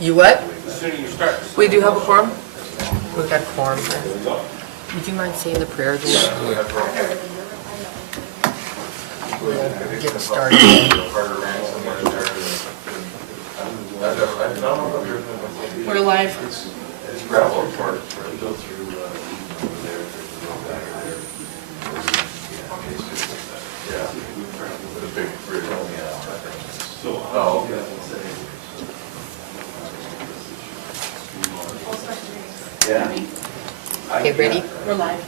You what? The sooner you start. We do have a quorum? We've got a quorum here. Would you mind saying the prayer? Get started. We're live. Okay, ready? We're live.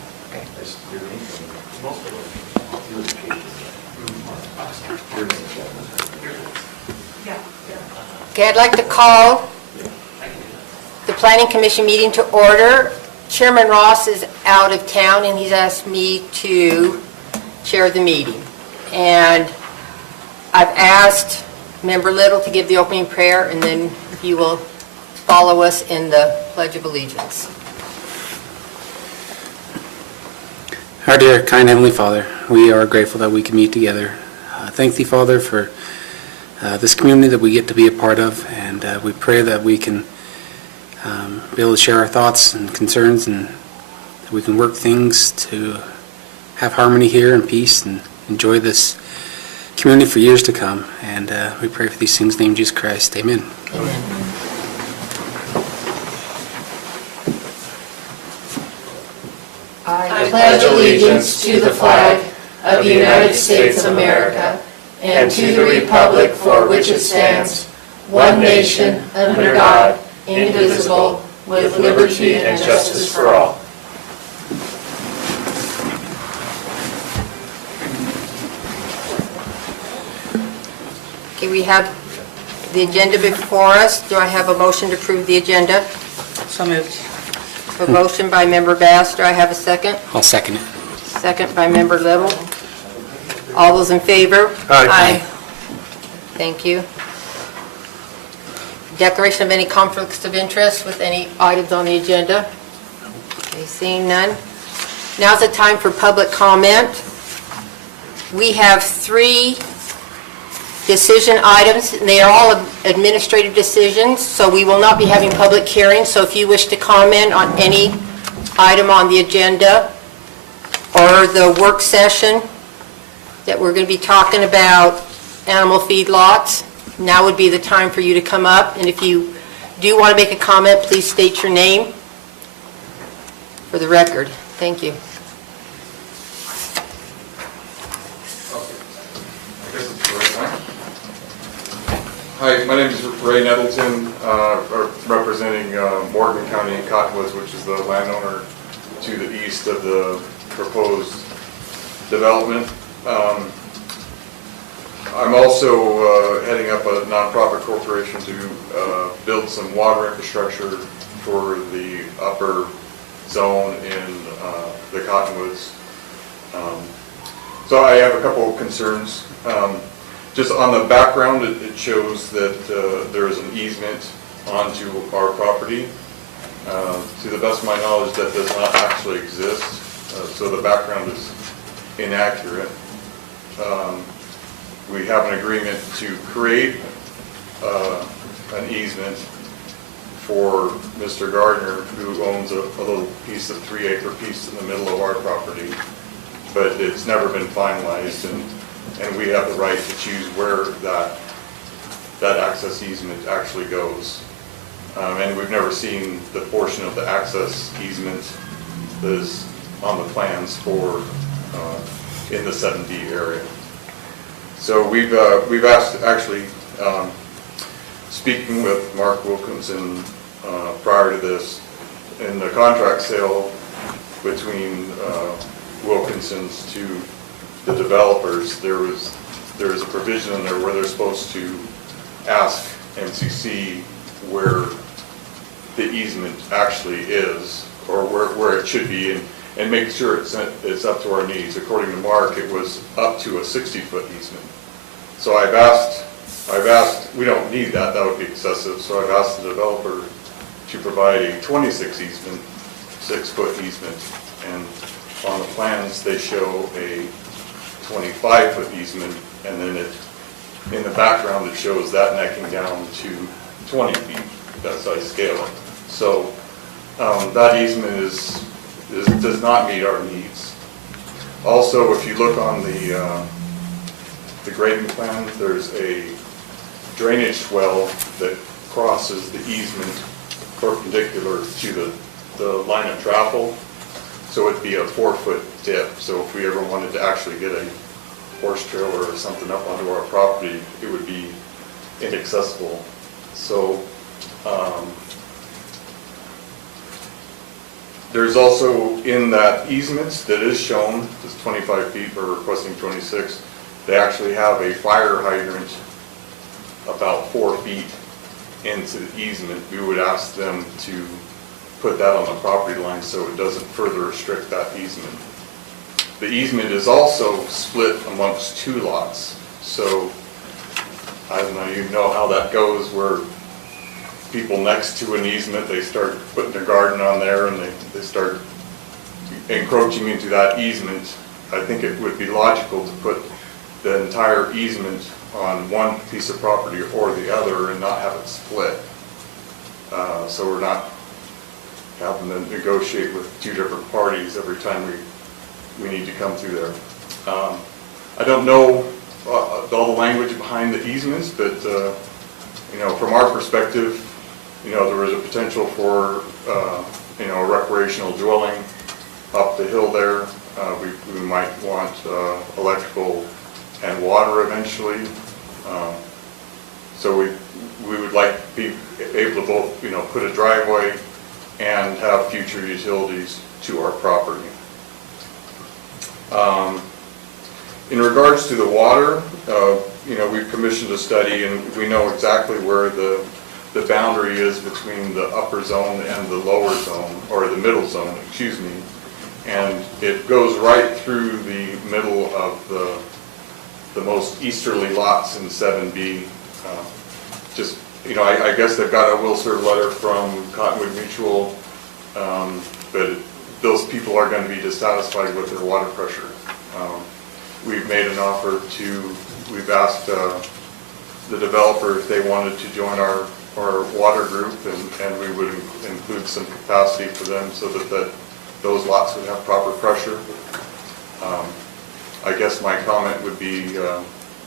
Okay, I'd like to call the Planning Commission meeting to order. Chairman Ross is out of town and he's asked me to chair the meeting. And I've asked Member Little to give the opening prayer, and then you will follow us in the Pledge of Allegiance. Our dear, kind Heavenly Father, we are grateful that we can meet together. Thank Thee, Father, for this community that we get to be a part of, and we pray that we can be able to share our thoughts and concerns, and that we can work things to have harmony here and peace and enjoy this community for years to come. And we pray for these things in the name of Jesus Christ. Amen. Amen. I pledge allegiance to the flag of the United States of America and to the republic for which it stands, one nation, under God, indivisible, with liberty and justice for all. Okay, we have the agenda before us. Do I have a motion to approve the agenda? So moved. A motion by Member Bass. Do I have a second? I'll second it. Second by Member Little. All those in favor? Aye. Thank you. Declaration of any conflicts of interest with any items on the agenda? Okay, seeing none. Now's the time for public comment. We have 3 decision items, and they are all administrative decisions, so we will not be having public hearings. So if you wish to comment on any item on the agenda or the work session that we're going to be talking about animal feedlots, now would be the time for you to come up. And if you do want to make a comment, please state your name for the record. Thank you. Hi, my name is Ray Nettleton, representing Morgan County and Cottonwood, which is the landowner to the east of the proposed development. I'm also heading up a nonprofit corporation to build some water infrastructure for the upper zone in the Cottonwoods. So I have a couple of concerns. Just on the background, it shows that there is an easement onto our property. To the best of my knowledge, that does not actually exist, so the background is inaccurate. We have an agreement to create an easement for Mr. Gardner, who owns a little piece of 3-acre piece in the middle of our property, but it's never been finalized, and we have the right to choose where that access easement actually goes. And we've never seen the portion of the access easement that is on the plans for in the 7D area. So we've asked, actually, speaking with Mark Wilkinson prior to this, in the contract sale between Wilkinson's to the developers, there is a provision in there where they're supposed to ask MCC where the easement actually is, or where it should be, and make sure it's up to our needs. According to Mark, it was up to a 60-foot easement. So I've asked, we don't need that, that would be excessive, so I've asked the developer to provide a 26-foot easement, and on the plans they show a 25-foot easement, and then in the background it shows that necking down to 20 feet. that size scale. So that easement does not meet our needs. Also, if you look on the grading plan, there's a drainage well that crosses the easement perpendicular to the line of travel. So it'd be a 4-foot dip. So if we ever wanted to actually get a horse trailer or something up onto our property, it would be inaccessible. So there's also in that easement that is shown, this 25 feet, we're requesting 26, they actually have a fire hydrant about 4 feet into the easement. We would ask them to put that on the property line so it doesn't further restrict that easement. The easement is also split amongst 2 lots. So I don't know, you know how that goes, where people next to an easement, they start putting a garden on there and they start encroaching into that easement. I think it would be logical to put the entire easement on one piece of property or the other and not have it split. So we're not having to negotiate with 2 different parties every time we need to come through there. I don't know all the language behind the easements, but you know, from our perspective, you know, there was a potential for you know, a recreational dwelling up the hill there. We might want electrical and water eventually. So we would like to be able to both, you know, put a driveway and have future utilities to our property. In regards to the water, you know, we've commissioned a study and we know exactly where the boundary is between the upper zone and the lower zone, or the middle zone, excuse me. And it goes right through the middle of the most easterly lots in 7B. Just, you know, I guess they've got a will serve letter from Cottonwood Mutual, but those people are going to be dissatisfied with their water pressure. We've made an offer we've asked the developer if they wanted to join our water group, and we would include some capacity for them so that those lots would have proper pressure. I guess my comment would be,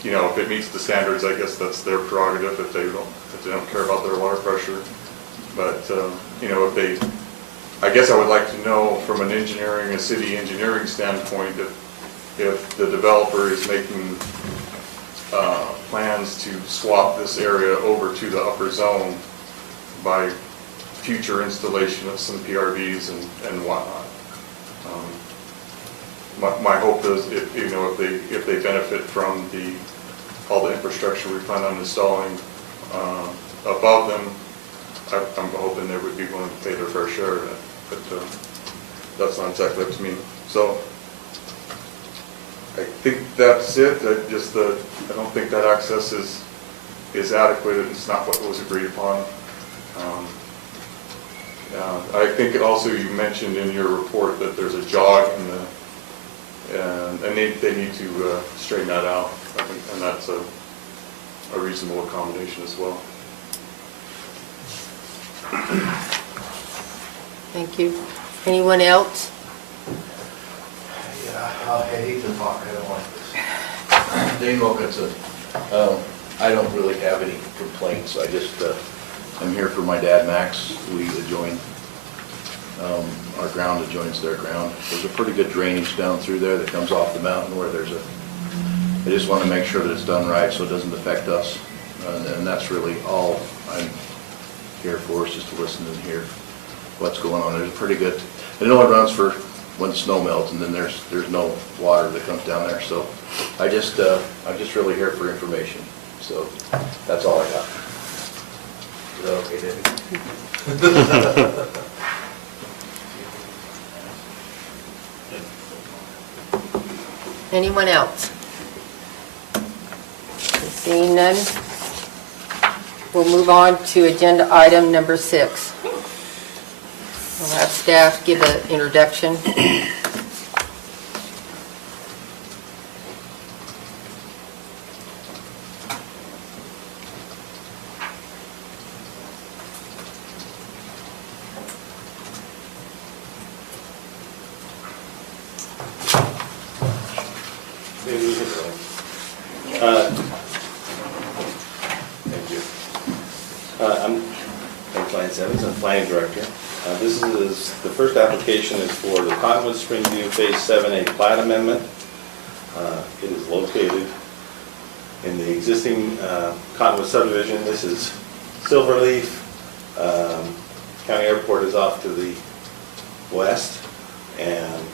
you know, if it meets the standards, I guess that's their prerogative if they don't care about their water pressure. But you know, I guess I would like to know from a city engineering standpoint, if the developer is making plans to swap this area over to the upper zone by future installation of some PRVs and whatnot. My hope is, if they benefit from all the infrastructure we plan on installing above them, I'm hoping they would be willing to pay their fair share of it. But that's not exactly up to me. So I think that's it. I don't think that access is adequate. It's not what was agreed upon. I think also you mentioned in your report that there's a jog and they need to straighten that out. I think, and that's a reasonable accommodation as well. Thank you. Anyone else? Yeah, I hate to talk, I don't like this. Dane Wilkinson. I don't really have any complaints. I'm here for my dad, Max. We adjoin, our ground adjoins their ground. There's a pretty good drainage down through there that comes off the mountain where I just want to make sure that it's done right so it doesn't affect us. And that's really all I'm here for, is just to listen and hear what's going on. There's a pretty good, I know it runs for when snow melts, and then there's no water that comes down there. So I'm just really here for information. So that's all I got. Is that okay, Debbie? Anyone else? Seeing none, we'll move on to agenda item number 6. We'll have staff give an introduction. I'm Lance Evans, I'm Planning Director. This is, the first application is for the Cottonwood Springview Phase 7A Plat Amendment. It is located in the existing Cottonwood subdivision. This is Silverleaf. County Airport is off to the west, and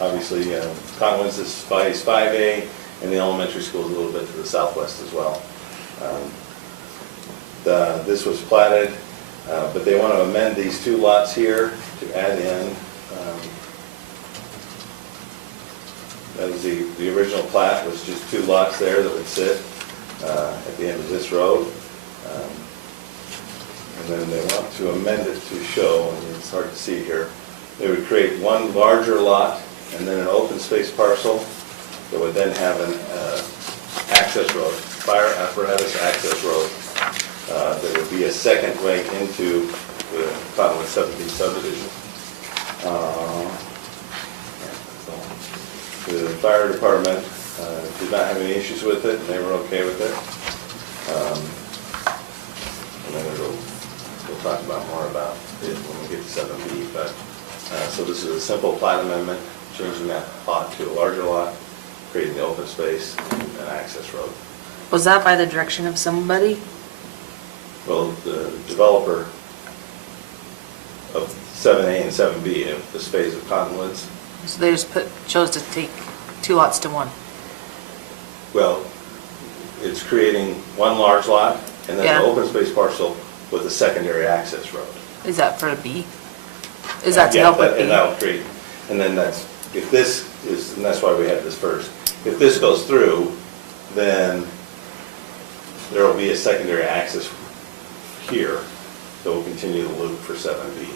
obviously Cottonwood's is Phase 5A, and the elementary school is a little bit to the southwest as well. This was platted, but they want to amend these two lots here to add in. That was the original plat, was just two lots there that would sit at the end of this road. And then they want to amend it to show, and it's hard to see here, they would create one larger lot and then an open space parcel that would then have an access road, fire apparatus access road. There would be a second way into the Cottonwood subdivision. The fire department did not have any issues with it, and they were okay with it. And then we'll talk about more about it when we get to 7B. But so this is a simple plat amendment, changing that lot to a larger lot, creating the open space and an access road. Was that by the direction of somebody? Well, the developer of 7A and 7B of this phase of Cottonwoods, So they just chose to take two lots to one? well, it's creating one large lot and then Yeah. an open space parcel with a secondary access road. Is that for a B? Is that to Yeah, help with and B? that'll create, and then that's, if this is, and that's why we had this first. If this goes through, then there will be a secondary access here that will continue the loop for 7B.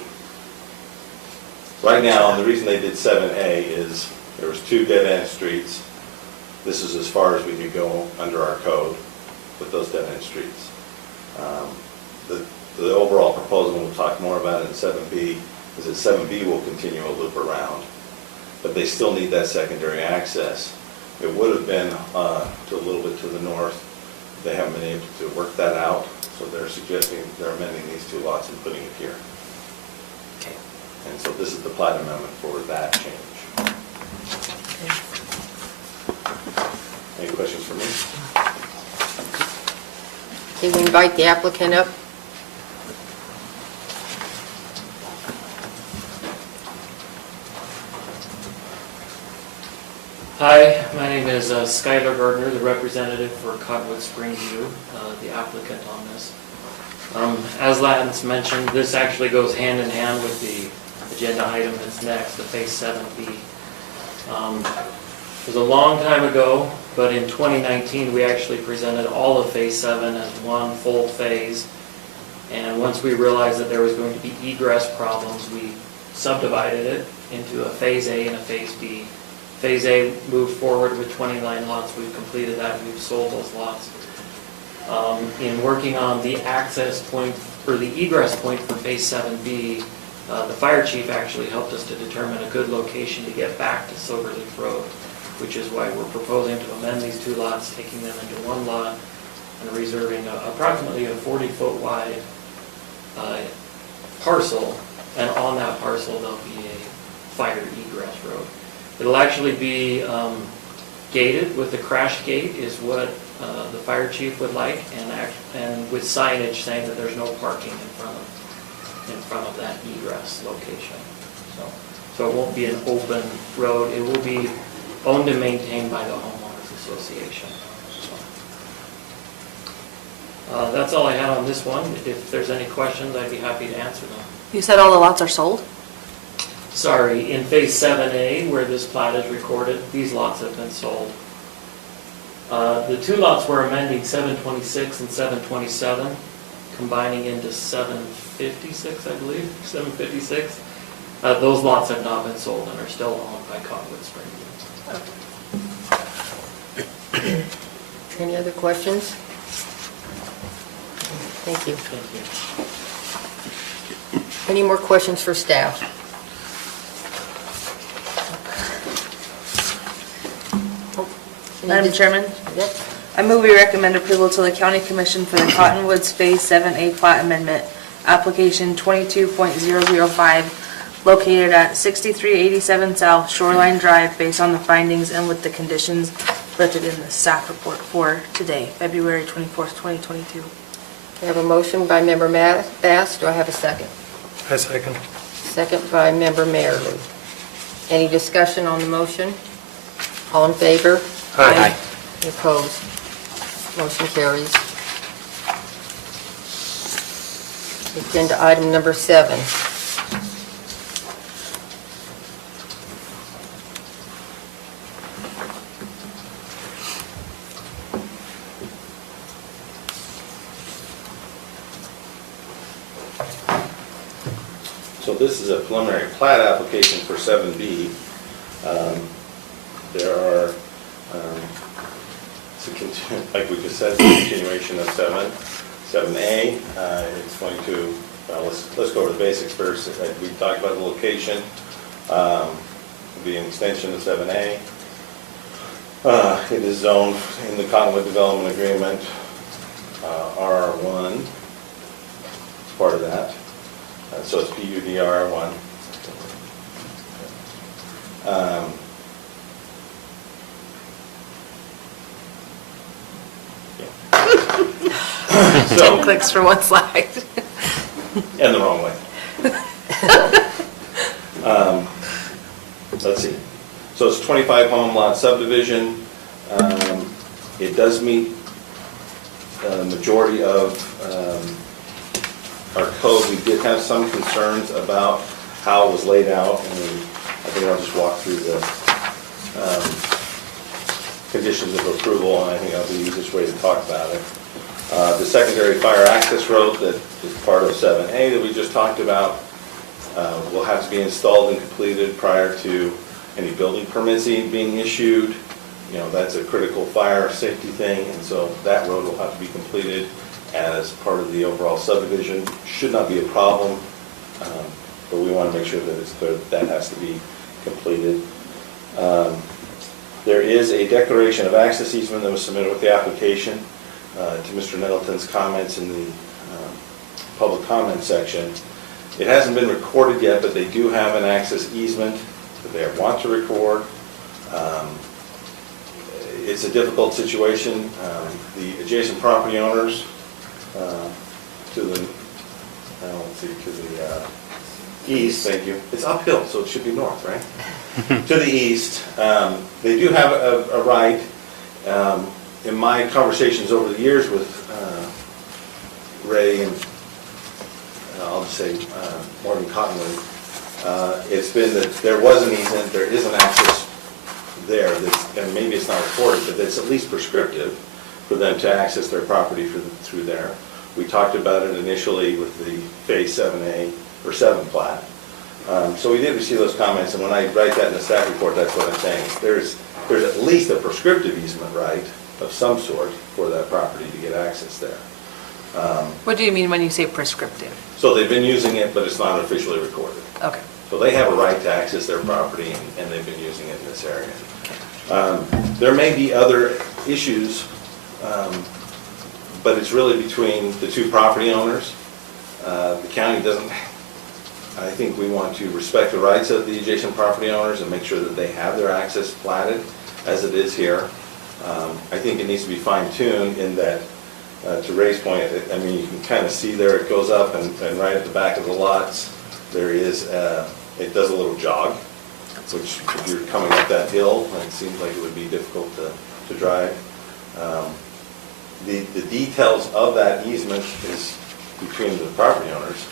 Right now, the reason they did 7A is there was two dead-end streets. This is as far as we could go under our code with those dead-end streets. The overall proposal, we'll talk more about it in 7B, is that 7B will continue a loop around, but they still need that secondary access. It would have been to a little bit to the north. They haven't been able to work that out, so they're suggesting, they're amending these two lots and putting it here. Okay. And so this is the plat amendment for that change. Any questions for me? Can we invite the applicant up? Hi, my name is Skylar Gardner, the representative for Cottonwood Springview, the applicant on this. As Lance mentioned, this actually goes hand in hand with the agenda item that's next, the Phase 7B. It was a long time ago, but in 2019, we actually presented all of Phase 7 as one full phase. And once we realized that there was going to be egress problems, we subdivided it into a Phase A and a Phase B. Phase A moved forward with 29 lots. We've completed that. We've sold those lots. In working on the access point, or the egress point for Phase 7B, the fire chief actually helped us to determine a good location to get back to Silverleaf Road, which is why we're proposing to amend these two lots, taking them into one lot and reserving approximately a 40-foot wide parcel, and on that parcel there'll be a fire egress road. It'll actually be gated with a crash gate is what the fire chief would like, and with signage saying that there's no parking in front of that egress location. So it won't be an open road. It will be owned and maintained by the homeowners association. So, that's all I had on this one. If there's any questions, I'd be happy to answer them. You said all the lots are sold? Sorry, in Phase 7A, where this plat is recorded, these lots have been sold. The two lots we're amending, 726 and 727, combining into 756, I believe, 756. Those lots have not been sold and are still owned by Cottonwood Springview. Any other questions? Thank you. Thank you. Any more questions for staff? Madam Chairman, Yep. I move we recommend approval to the County Commission for the Cottonwoods Phase 7A Plat Amendment, application 22.005, located at 6387 South Shoreline Drive, based on the findings and with the conditions listed in the staff report for today, February 24th, 2022. I have a motion by Member Bass. Do I have a second? I second. Second by Member Mayerly. Any discussion on the motion? All in favor? Aye. Any opposed? Motion carries. Agenda item number 7. So this is a preliminary plat application for 7B. There are, like we just said, it's a continuation of 7A. It's going to, let's go over the basics first. We talked about the location. It'll be an extension of 7A. It is zoned in the Cottonwood Development Agreement, R1. It's part of that. So it's PUDR1. So, 10 clicks for one slide. and the wrong way. Let's see. So it's 25 home lot subdivision. It does meet the majority of our code. We did have some concerns about how it was laid out, and I think I'll just walk through the conditions of approval, and I think that'll be the easiest way to talk about it. The secondary fire access road that is part of 7A that we just talked about will have to be installed and completed prior to any building permits being issued. You know, that's a critical fire safety thing, and so that road will have to be completed as part of the overall subdivision. Should not be a problem, but we want to make sure that it's clear that has to be completed. There is a declaration of access easement that was submitted with the application to Mr. Nettleton's comments in the public comment section. It hasn't been recorded yet, but they do have an access easement that they want to record. It's a difficult situation. The adjacent property owners to the, let's see, to the east, thank you. It's uphill, so it should be north, right? To the east, they do have a right. In my conversations over the years with Ray and I'll just say Morgan Cottonwood, it's been that there was an easement, there is an access there, and maybe it's not recorded, but it's at least prescriptive for them to access their property through there. We talked about it initially with the Phase 7A or 7 plat. So we did receive those comments, and when I write that in the staff report, that's what I'm saying. There's at least a prescriptive easement right of some sort for that property to get access there. What do you mean when you say prescriptive? So they've been using it, but it's not officially recorded. Okay. So they have a right to access their property, and they've been using it in this area. There may be other issues, but it's really between the two property owners. The county doesn't, I think we want to respect the rights of the adjacent property owners and make sure that they have their access platted as it is here. I think it needs to be fine-tuned in that, to Ray's point, I mean, you can kind of see there it goes up, and right at the back of the lots, there is, it does a little jog, which if you're coming up that hill, it seems like it would be difficult to drive. The details of that easement is between the property owners,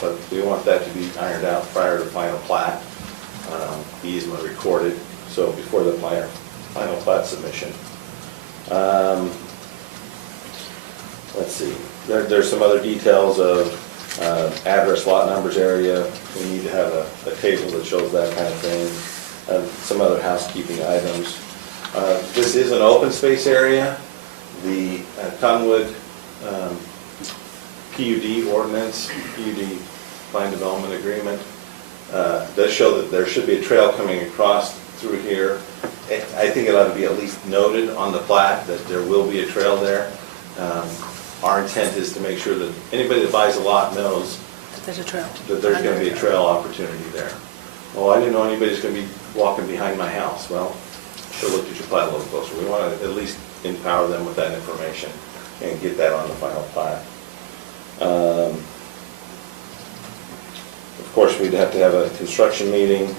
but we want that to be ironed out prior to final plat, the easement recorded, so before the final plat submission. Let's see, there's some other details of address, lot numbers, area. We need to have a table that shows that kind of thing. Some other housekeeping items. This is an open space area. The Cottonwood PUD ordinance, PUD Plan Development Agreement, does show that there should be a trail coming across through here. I think it ought to be at least noted on the plat that there will be a trail there. Our intent is to make sure that anybody that buys a lot knows There's a trail. that there's going to be a trail opportunity there. Well, I didn't know anybody's going to be walking behind my house. Well, sure, look at your plat a little closer. We want to at least empower them with that information and get that on the final plat. Of course, we'd have to have a construction meeting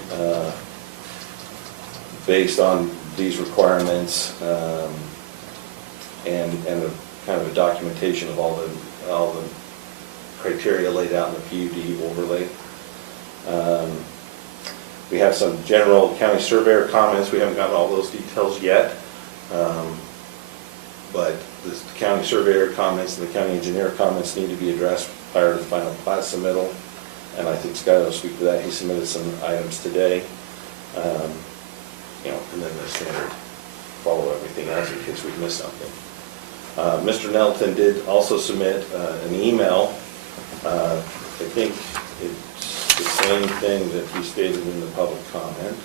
based on these requirements and a kind of a documentation of all the criteria laid out in the PUD overlay. We have some general county surveyor comments. We haven't gotten all those details yet. But the county surveyor comments and the county engineer comments need to be addressed prior to the final plat submittal. And I think Skylar will speak to that. He submitted some items today. And then the standard follow everything else in case we've missed something. Mr. Nelson did also submit an email. I think it's the same thing that he stated in the public comment.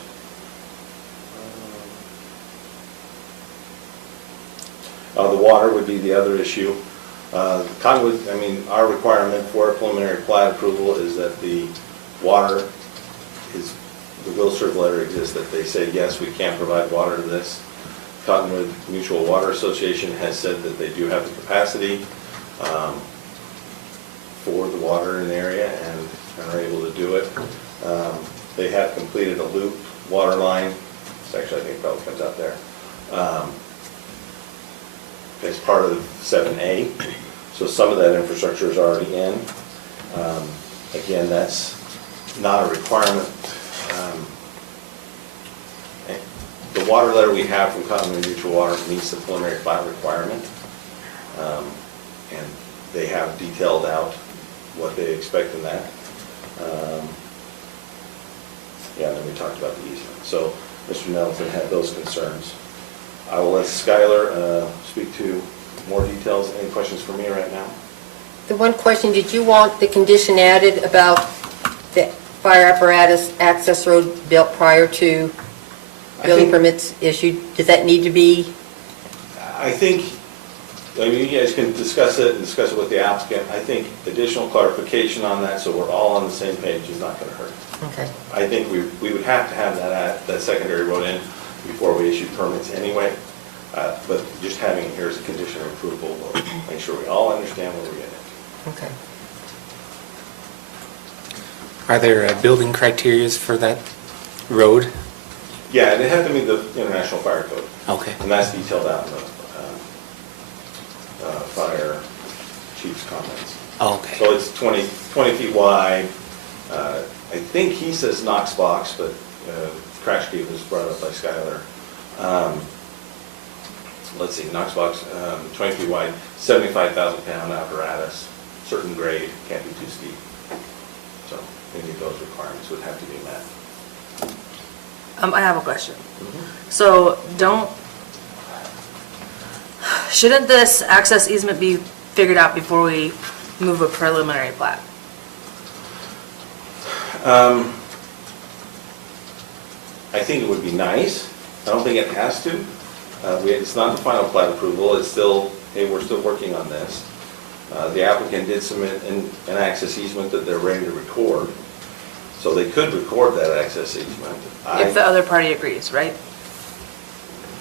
The water would be the other issue. Cottonwood, our requirement for a preliminary plat approval is that the water is, the will serve letter exists that they say, yes, we can provide water to this. Cottonwood Mutual Water Association has said that they do have the capacity for the water in the area and are able to do it. They have completed a loop water line. It's actually, I think, probably comes out there. As part of 7A. So some of that infrastructure is already in. Again, that's not a requirement. The water letter we have from Cottonwood Mutual Water meets the preliminary plat requirement. And they have detailed out what they expect in that. And then we talked about the easement. So Mr. Nelson had those concerns. I will let Skylar speak to more details. Any questions for me right now? The one question, did you want the condition added about the fire apparatus access road built prior to building permits issued? Does that need to be? I think, you guys can discuss it and discuss it with the applicant. I think additional clarification on that so we're all on the same page is not going to hurt. Okay. I think we would have to have that secondary road in before we issue permits anyway. But just having it here as a condition of approval will make sure we all understand what we're getting. Okay. Are there building criterias for that road? Yeah, and they have to meet the International Fire Code. Okay. And that's detailed out in the fire chief's comments. Okay. So it's 20 feet wide. I think he says Knox box, but crash gate was brought up by Skylar. Let's see, Knox box, 20 feet wide, 75,000 pound apparatus, certain grade, can't be too steep. So any of those requirements would have to be met. I have a question. So shouldn't this access easement be figured out before we move a preliminary plat? I think it would be nice. I don't think it has to. It's not the final plat approval. It's still, hey, we're still working on this. The applicant did submit an access easement that they're ready to record. So they could record that access easement. If the other party agrees, right?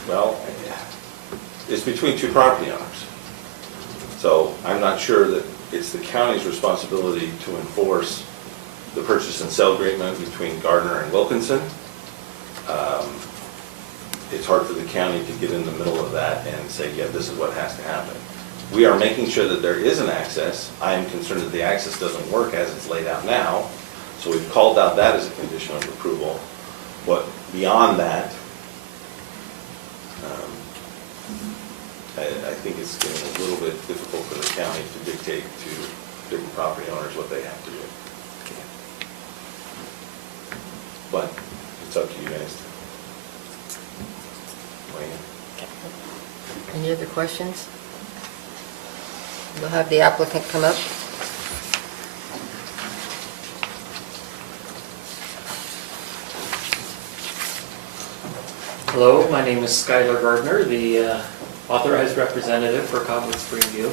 Well, it's between two property owners. So I'm not sure that it's the county's responsibility to enforce the purchase and sale agreement between Gardner and Wilkinson. It's hard for the county to get in the middle of that and say, yeah, this is what has to happen. We are making sure that there is an access. I am concerned that the access doesn't work as it's laid out now. So we've called out that as a condition of approval. But beyond that, I think it's getting a little bit difficult for the county to dictate to different property owners what they have to do. But it's up to you guys to weigh in. Any other questions? We'll have the applicant come up. Hello, my name is Skylar Gardner, the authorized representative for Cottonwood Springview.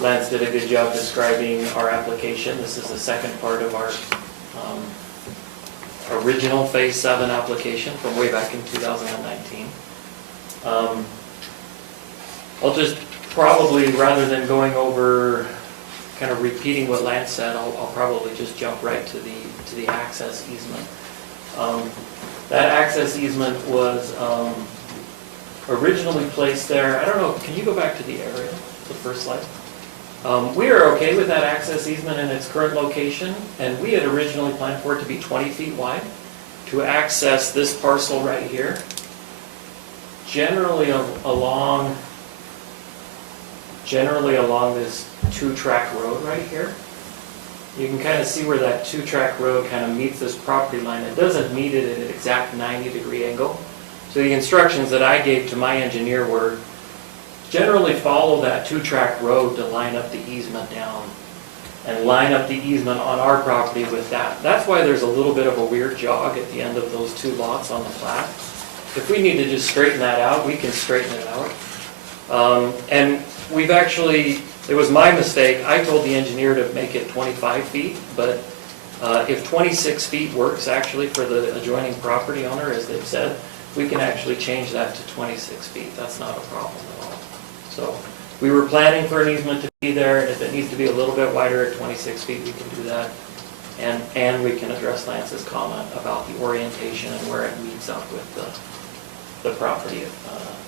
Lance did a good job describing our application. This is the second part of our original Phase 7 application from way back in 2019. I'll just probably, rather than going over, kind of repeating what Lance said, I'll probably just jump right to the access easement. That access easement was originally placed there. I don't know, can you go back to the area, the first slide? We are okay with that access easement in its current location, and we had originally planned for it to be 20 feet wide to access this parcel right here. Generally along this 2-track road right here. You can kind of see where that 2-track road kind of meets this property line. It doesn't meet it at an exact 90-degree angle. So the instructions that I gave to my engineer were generally follow that 2-track road to line up the easement down and line up the easement on our property with that. That's why there's a little bit of a weird jog at the end of those 2 lots on the plat. If we need to just straighten that out, we can straighten it out. And we've actually, it was my mistake, I told the engineer to make it 25 feet, but if 26 feet works actually for the adjoining property owner, as they've said, we can actually change that to 26 feet. That's not a problem at all. So we were planning for an easement to be there, and if it needs to be a little bit wider at 26 feet, we can do that. And we can address Lance's comment about the orientation and where it meets up with the property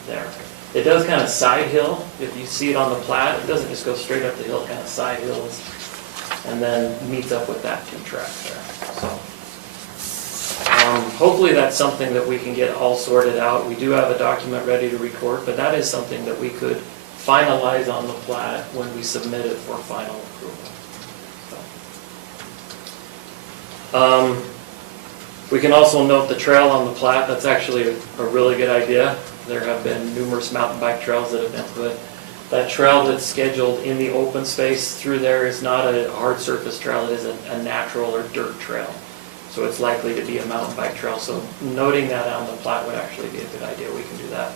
there. It does kind of side hill. If you see it on the plat, it doesn't just go straight up the hill, it kind of side hills and then meets up with that 2-track there. So hopefully that's something that we can get all sorted out. We do have a document ready to record, but that is something that we could finalize on the plat when we submit it for final approval. We can also note the trail on the plat. That's actually a really good idea. There have been numerous mountain bike trails that have been put. That trail that's scheduled in the open space through there is not a hard surface trail. It is a natural or dirt trail. So it's likely to be a mountain bike trail. So noting that on the plat would actually be a good idea. We can do that.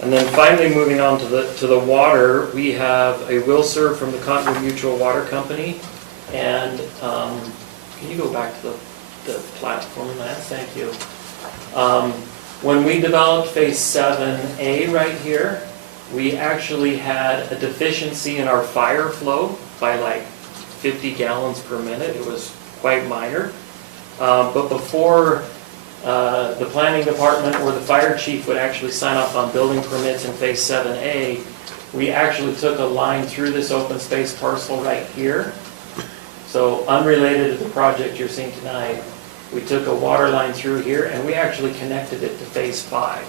And then finally moving on to the water, we have a will serve from the Cottonwood Mutual Water Company. And can you go back to the plat for me, Lance? Thank you. When we developed Phase 7A right here, we actually had a deficiency in our fire flow by like 50 gallons per minute. It was quite minor. But before the planning department or the fire chief would actually sign off on building permits in Phase 7A, we actually took a line through this open space parcel right here. So unrelated to the project you're seeing tonight, we took a water line through here and we actually connected it to Phase 5.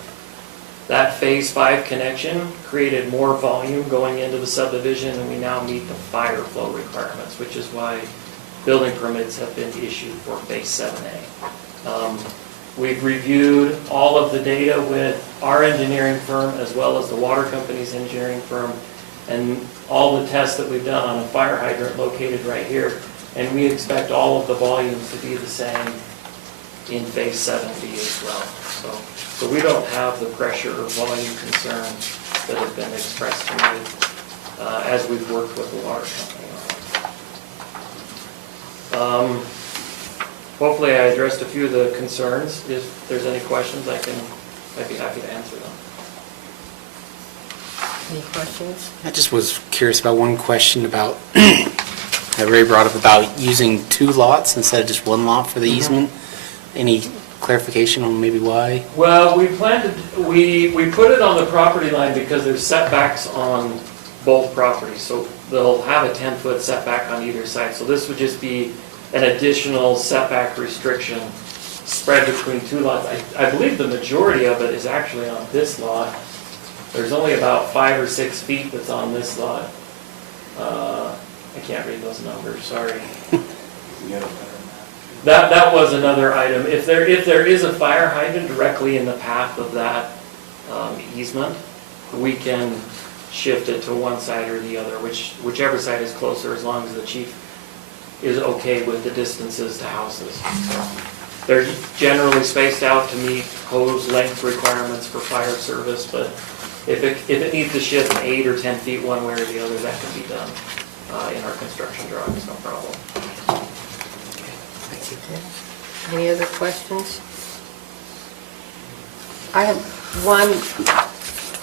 That Phase 5 connection created more volume going into the subdivision, and we now meet the fire flow requirements, which is why building permits have been issued for Phase 7A. We've reviewed all of the data with our engineering firm as well as the water company's engineering firm, and all the tests that we've done on a fire hydrant located right here, and we expect all of the volumes to be the same in Phase 7B as well. So we don't have the pressure or volume concerns that have been expressed to me as we've worked with the water company on it. Hopefully I addressed a few of the concerns. If there's any questions, I'd be happy to answer them. Any questions? I just was curious about one question about, that Ray brought up about using 2 lots instead of just 1 lot for the easement. Any clarification on maybe why? Well, we put it on the property line because there's setbacks on both properties. So they'll have a 10-foot setback on either side. So this would just be an additional setback restriction spread between 2 lots. I believe the majority of it is actually on this lot. There's only about 5 or 6 feet that's on this lot. I can't read those numbers, sorry. That was another item. If there is a fire hydrant directly in the path of that easement, we can shift it to one side or the other, whichever side is closer, as long as the chief is okay with the distances to houses. They're generally spaced out to meet hose length requirements for fire service, but if it needs to shift 8 or 10 feet one way or the other, that can be done in our construction drawings, no problem. Thank you, Ted. Any other questions? I have one,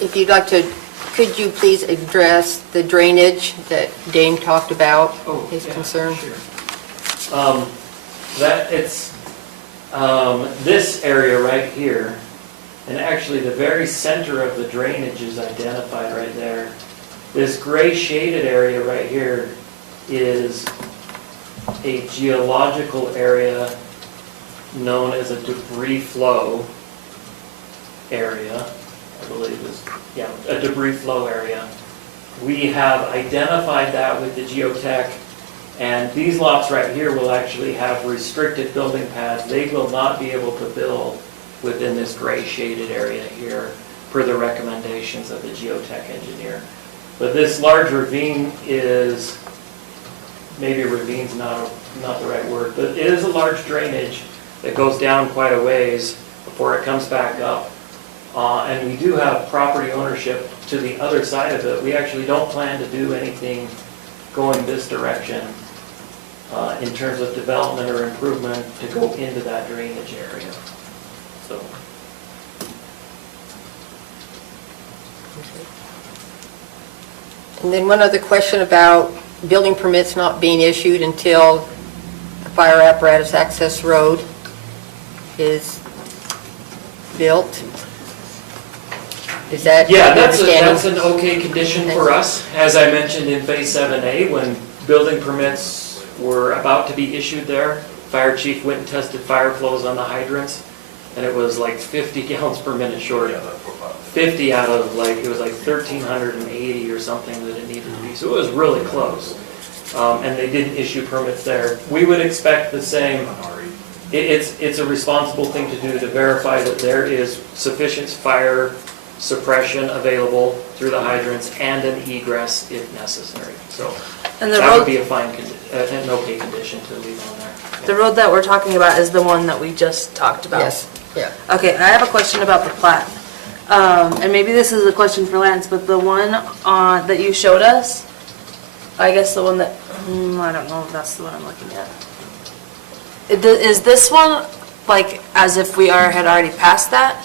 if you'd like to, could you please address the drainage that Dane talked about, his concern? Sure. This area right here, and actually the very center of the drainage is identified right there. This gray shaded area right here is a geological area known as a debris flow area, I believe is, yeah, a debris flow area. We have identified that with the geotech, and these lots right here will actually have restricted building pads. They will not be able to build within this gray shaded area here per the recommendations of the geotech engineer. But this large ravine is, maybe ravine's not the right word, but it is a large drainage that goes down quite a ways before it comes back up. And we do have property ownership to the other side of it. We actually don't plan to do anything going this direction in terms of development or improvement to go into that drainage area. So. And then one other question about building permits not being issued until the fire apparatus access road is built. Is that Yeah, your that's understanding? an okay condition for us. As I mentioned in Phase 7A, when building permits were about to be issued there, fire chief went and tested fire flows on the hydrants, and it was like 50 gallons per minute short. 50 out of like, it was like 1,380 or something that it needed to be. So it was really close. And they didn't issue permits there. We would expect the same. It's a responsible thing to do to verify that there is sufficient fire suppression available through the hydrants and an egress if necessary. So And the that would road, be a fine, an okay condition to leave on there. the road that we're talking about is the one that we just talked about. Yes, yeah. Okay, and I have a question about the plat. And maybe this is a question for Lance, but the one on, that you showed us, I guess the one that, I don't know if that's the one I'm looking at. Is this one like as if we had already passed that?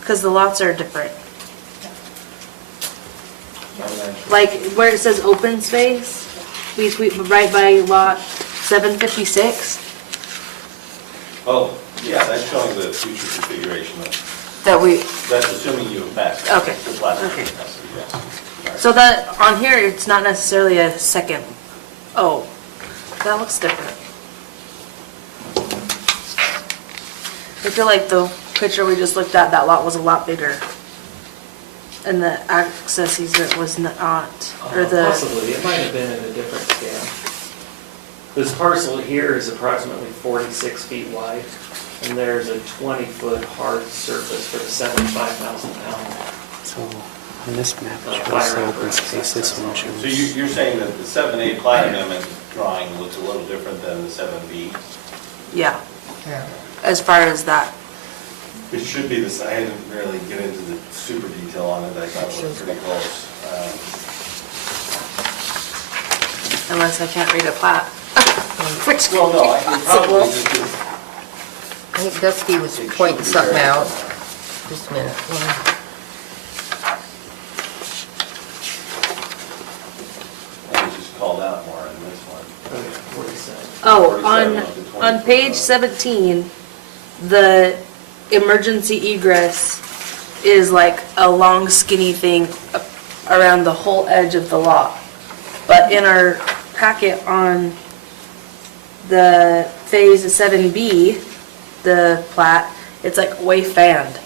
Because the lots are different. Like where it says open space, right by lot 756? Oh, yeah, that's showing the future configuration. That we, That's assuming you have passed. Okay, The platinum okay. capacity, yes. so that, on here, it's not necessarily a second. Oh, that looks different. I feel like the picture we just looked at, that lot was a lot bigger. And the access easement was not, or the, Possibly, it might have been in a different scale. This parcel here is approximately 46 feet wide, and there's a 20-foot hard surface for the 75,000 pound. So on this map, it Fire shows the open apparatus space, this one So shows. you're saying that the 7A plat amendment drawing looks a little different than the 7B? yeah, Yeah. as far as that. It should be this, I didn't really get into the super detail on it, I thought it was pretty close. Unless I can't read a plat. Which Well, no, I could probably possible. just, I think Dusty was pointing something out. Just a minute. I was just called out more in this one. Okay, 47. Oh, 47 of the 20 on page foot. 17, the emergency egress is like a long skinny thing around the whole edge of the lot. But in our packet on the phase 7B, the plat, it's like way fanned.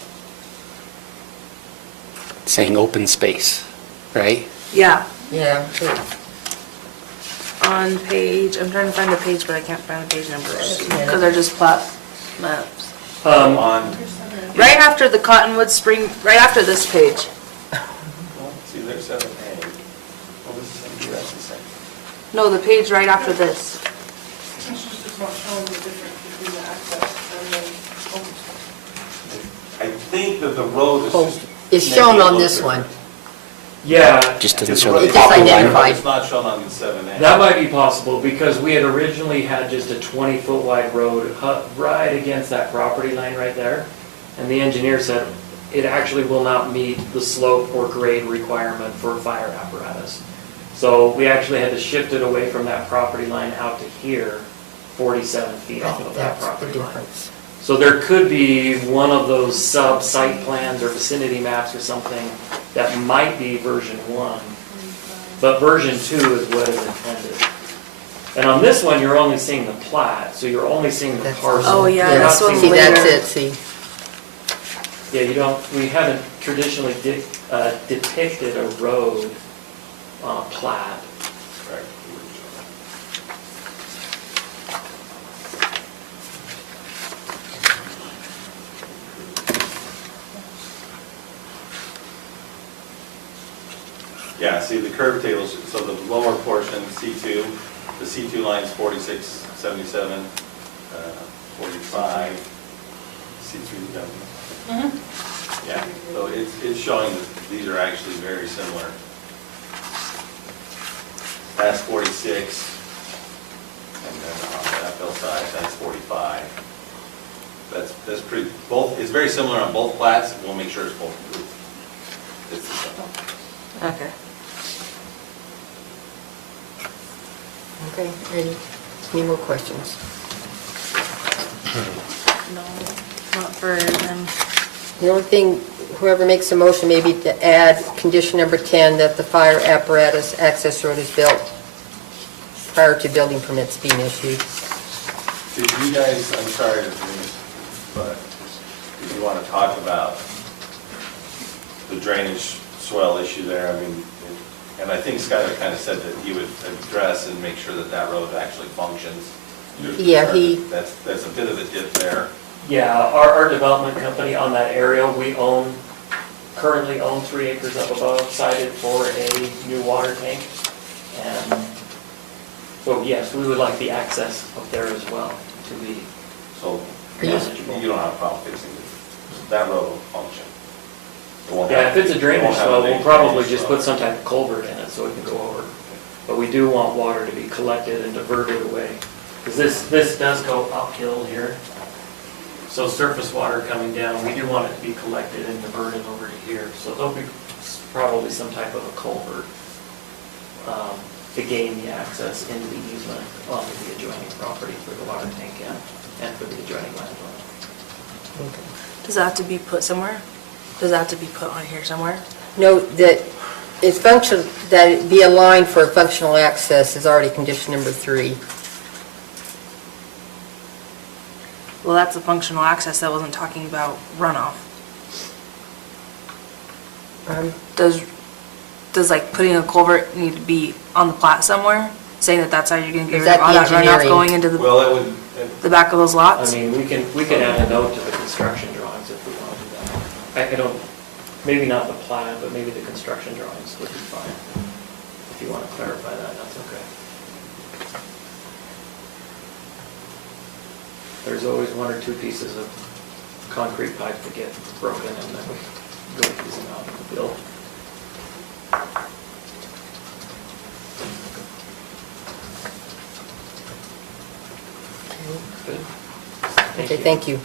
Saying open space, right? Yeah, Yeah. on page, I'm trying to find the page, but I can't find the page numbers because they're just plat maps. On, Right after the Cottonwood Spring, right after this page. well, see, there's 7A. Well, this is 7B, that's the same. No, the page right after this. It's just not showing the difference between the access think that the road is just... It's shown on this one. Yeah, Just doesn't It's show the It's property just line. identified. It's not shown on the 7A. that might be possible, because we had originally had just a 20-foot wide road right against that property line right there. And the engineer said it actually will not meet the slope or grade requirement for a fire apparatus. So we actually had to shift it away from that property line out to here, 47 feet I off think of that that's the property line. difference. So there could be one of those sub-site plans or vicinity maps or something that might be version 1, but version 2 is what is intended. And on this one, you're only seeing the plat, so you're only seeing the That's- parcel. Oh, yeah, You're not this one's seeing- See, that's later. it, see. Yeah, we haven't traditionally depicted a road on a plat. Right. Yeah, see the curve tables, so the lower portion, C2, the C2 line's 46, 77, 45, C3 down. Yeah, so it's showing that these are actually very similar. That's 46, and then on the FL side, that's 45. That's pretty, it's very similar on both plats, we'll make sure it's both approved. It's the same. Okay. Okay, any more questions? No, not for them. The only thing, whoever makes a motion, maybe to add condition number 10, that the fire apparatus access road is built prior to building permits being issued. Did you guys, I'm sorry to bring this, but did you want to talk about the drainage swell issue there? I mean, and I think Skylar kind of said that he would address and make sure that that road actually functions. Yeah, That's a bit of a dip there. Yeah, our development company on that area, we currently own 3 acres up above, sited for a new water tank. And so, yes, we would like the access up there as well to be So manageable. you don't have a problem fixing it. That road will function. It won't Yeah, have- if it's a it drainage won't have a swell, we'll big probably drainage just swell. put some type of culvert in it so it can go over. But we do want water to be collected and diverted away. Because this does go uphill here. So surface water coming down, we do want it to be collected and diverted over to here. So there'll be probably some type of a culvert to gain the access into the easement onto the adjoining property for the water tank and for the adjoining landowner. Does that have to be put somewhere? Does that have to be put on here somewhere? Note that that it be aligned for functional access is already condition number 3. Well, that's a functional access. That wasn't talking about runoff. Does like putting a culvert need to be on the plat somewhere? Saying that that's how you're gonna get Is rid of that all the that runoff engineering? going into Well, it would, the back of those lots? I mean, we can add a note to the construction drawings if we want to do that. I don't, maybe not the plan, but maybe the construction drawings would be fine. If you want to clarify that, that's okay. There's always 1 or 2 pieces of concrete pipe that get broken and then we go use them out in the build. Good. Okay, thank you.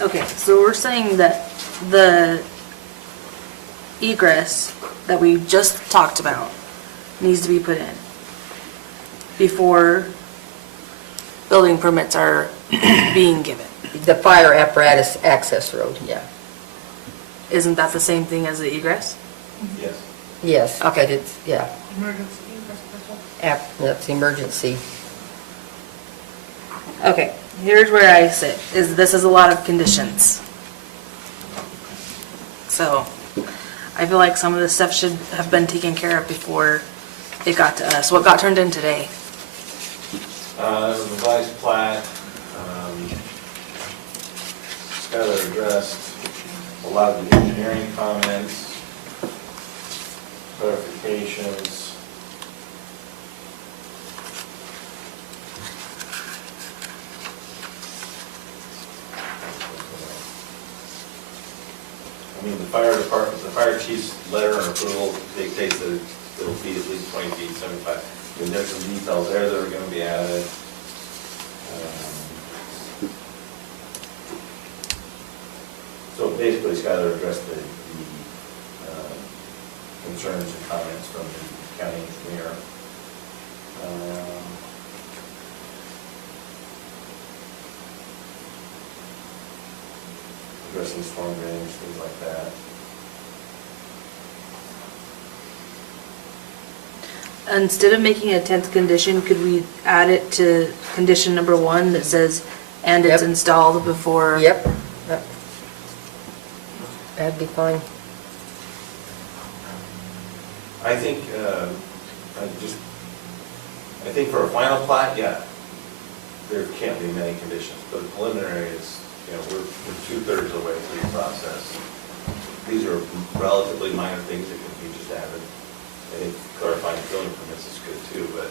Okay, so we're saying that the egress that we just talked about needs to be put in before building permits are being given. The fire apparatus access road, yeah. Isn't that the same thing as the egress? yes. Yes, Okay. but it's, yeah. That's emergency. Okay, here's where I sit, is this is a lot of conditions. So, I feel like some of this stuff should have been taken care of before it got to us. What got turned in today? Revised plat, Skylar addressed a lot of the engineering comments, clarifications. mean, the fire department, the fire chief's letter of approval dictates that it'll be at least 20 feet, 75. I mean, there's some details there that are gonna be added. So basically, Skylar addressed the concerns and comments from the county engineer. Addressing storm drainage, things like that. Instead of making a 10th condition, could we add it to condition number 1 that says, and it's Yep. installed before? Yep. Yep. That'd be fine. I think, I think for a final plat, yeah, there can't be many conditions, but preliminary is, you know, we're 2/3 of the way through the process. These are relatively minor things that can be just added. I think clarifying building permits is good too, but,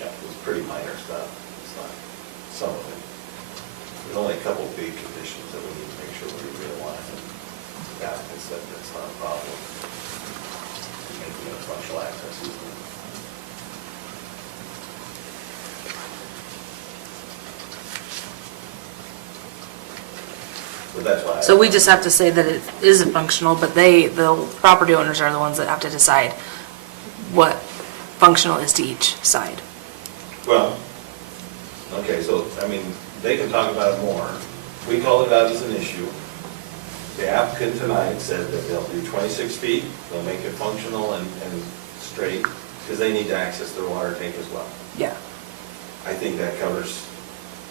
yeah, it's pretty minor stuff. It's not, some of it. There's only a couple big conditions that we need to make sure we realign, and that is that that's not a problem. Making a functional access easement. But that's why. So we just have to say that it isn't functional, but the property owners are the ones that have to decide what functional is to each side. Well, okay, so, I mean, they can talk about it more. We called it out as an issue. The applicant tonight said that they'll do 26 feet, they'll make it functional and straight, because they need to access their water tank as well. Yeah. I think that covers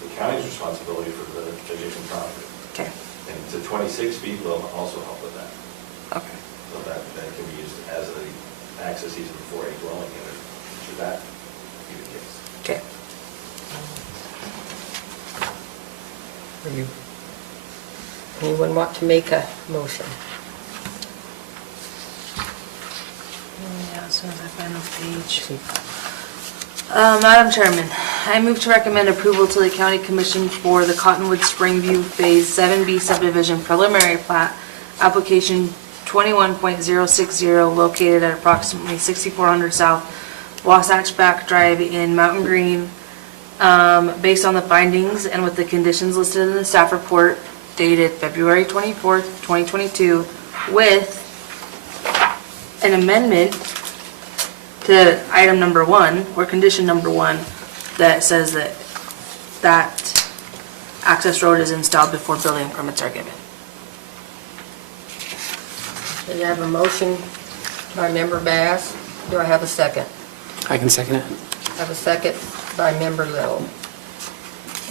the county's responsibility for the adjacent property. Okay. And the 26 feet will also help with that. Okay. So that can be used as an access easement for a dwelling unit, should that be the case. Okay. Anyone want to make a motion? Yeah, as soon as I find the page. Madam Chairman, I move to recommend approval to the County Commission for the Cottonwood Springview Phase 7B subdivision preliminary plat, application 21.060, located at approximately 6400 South Wasatch Back Drive in Mountain Green, based on the findings and with the conditions listed in the staff report dated February 24th, 2022, with an amendment to item number 1, or condition number 1, that says that access road is installed before building permits are given. Do you have a motion by Member Bass? Do I have a second? I can second it. I have a second by Member Little.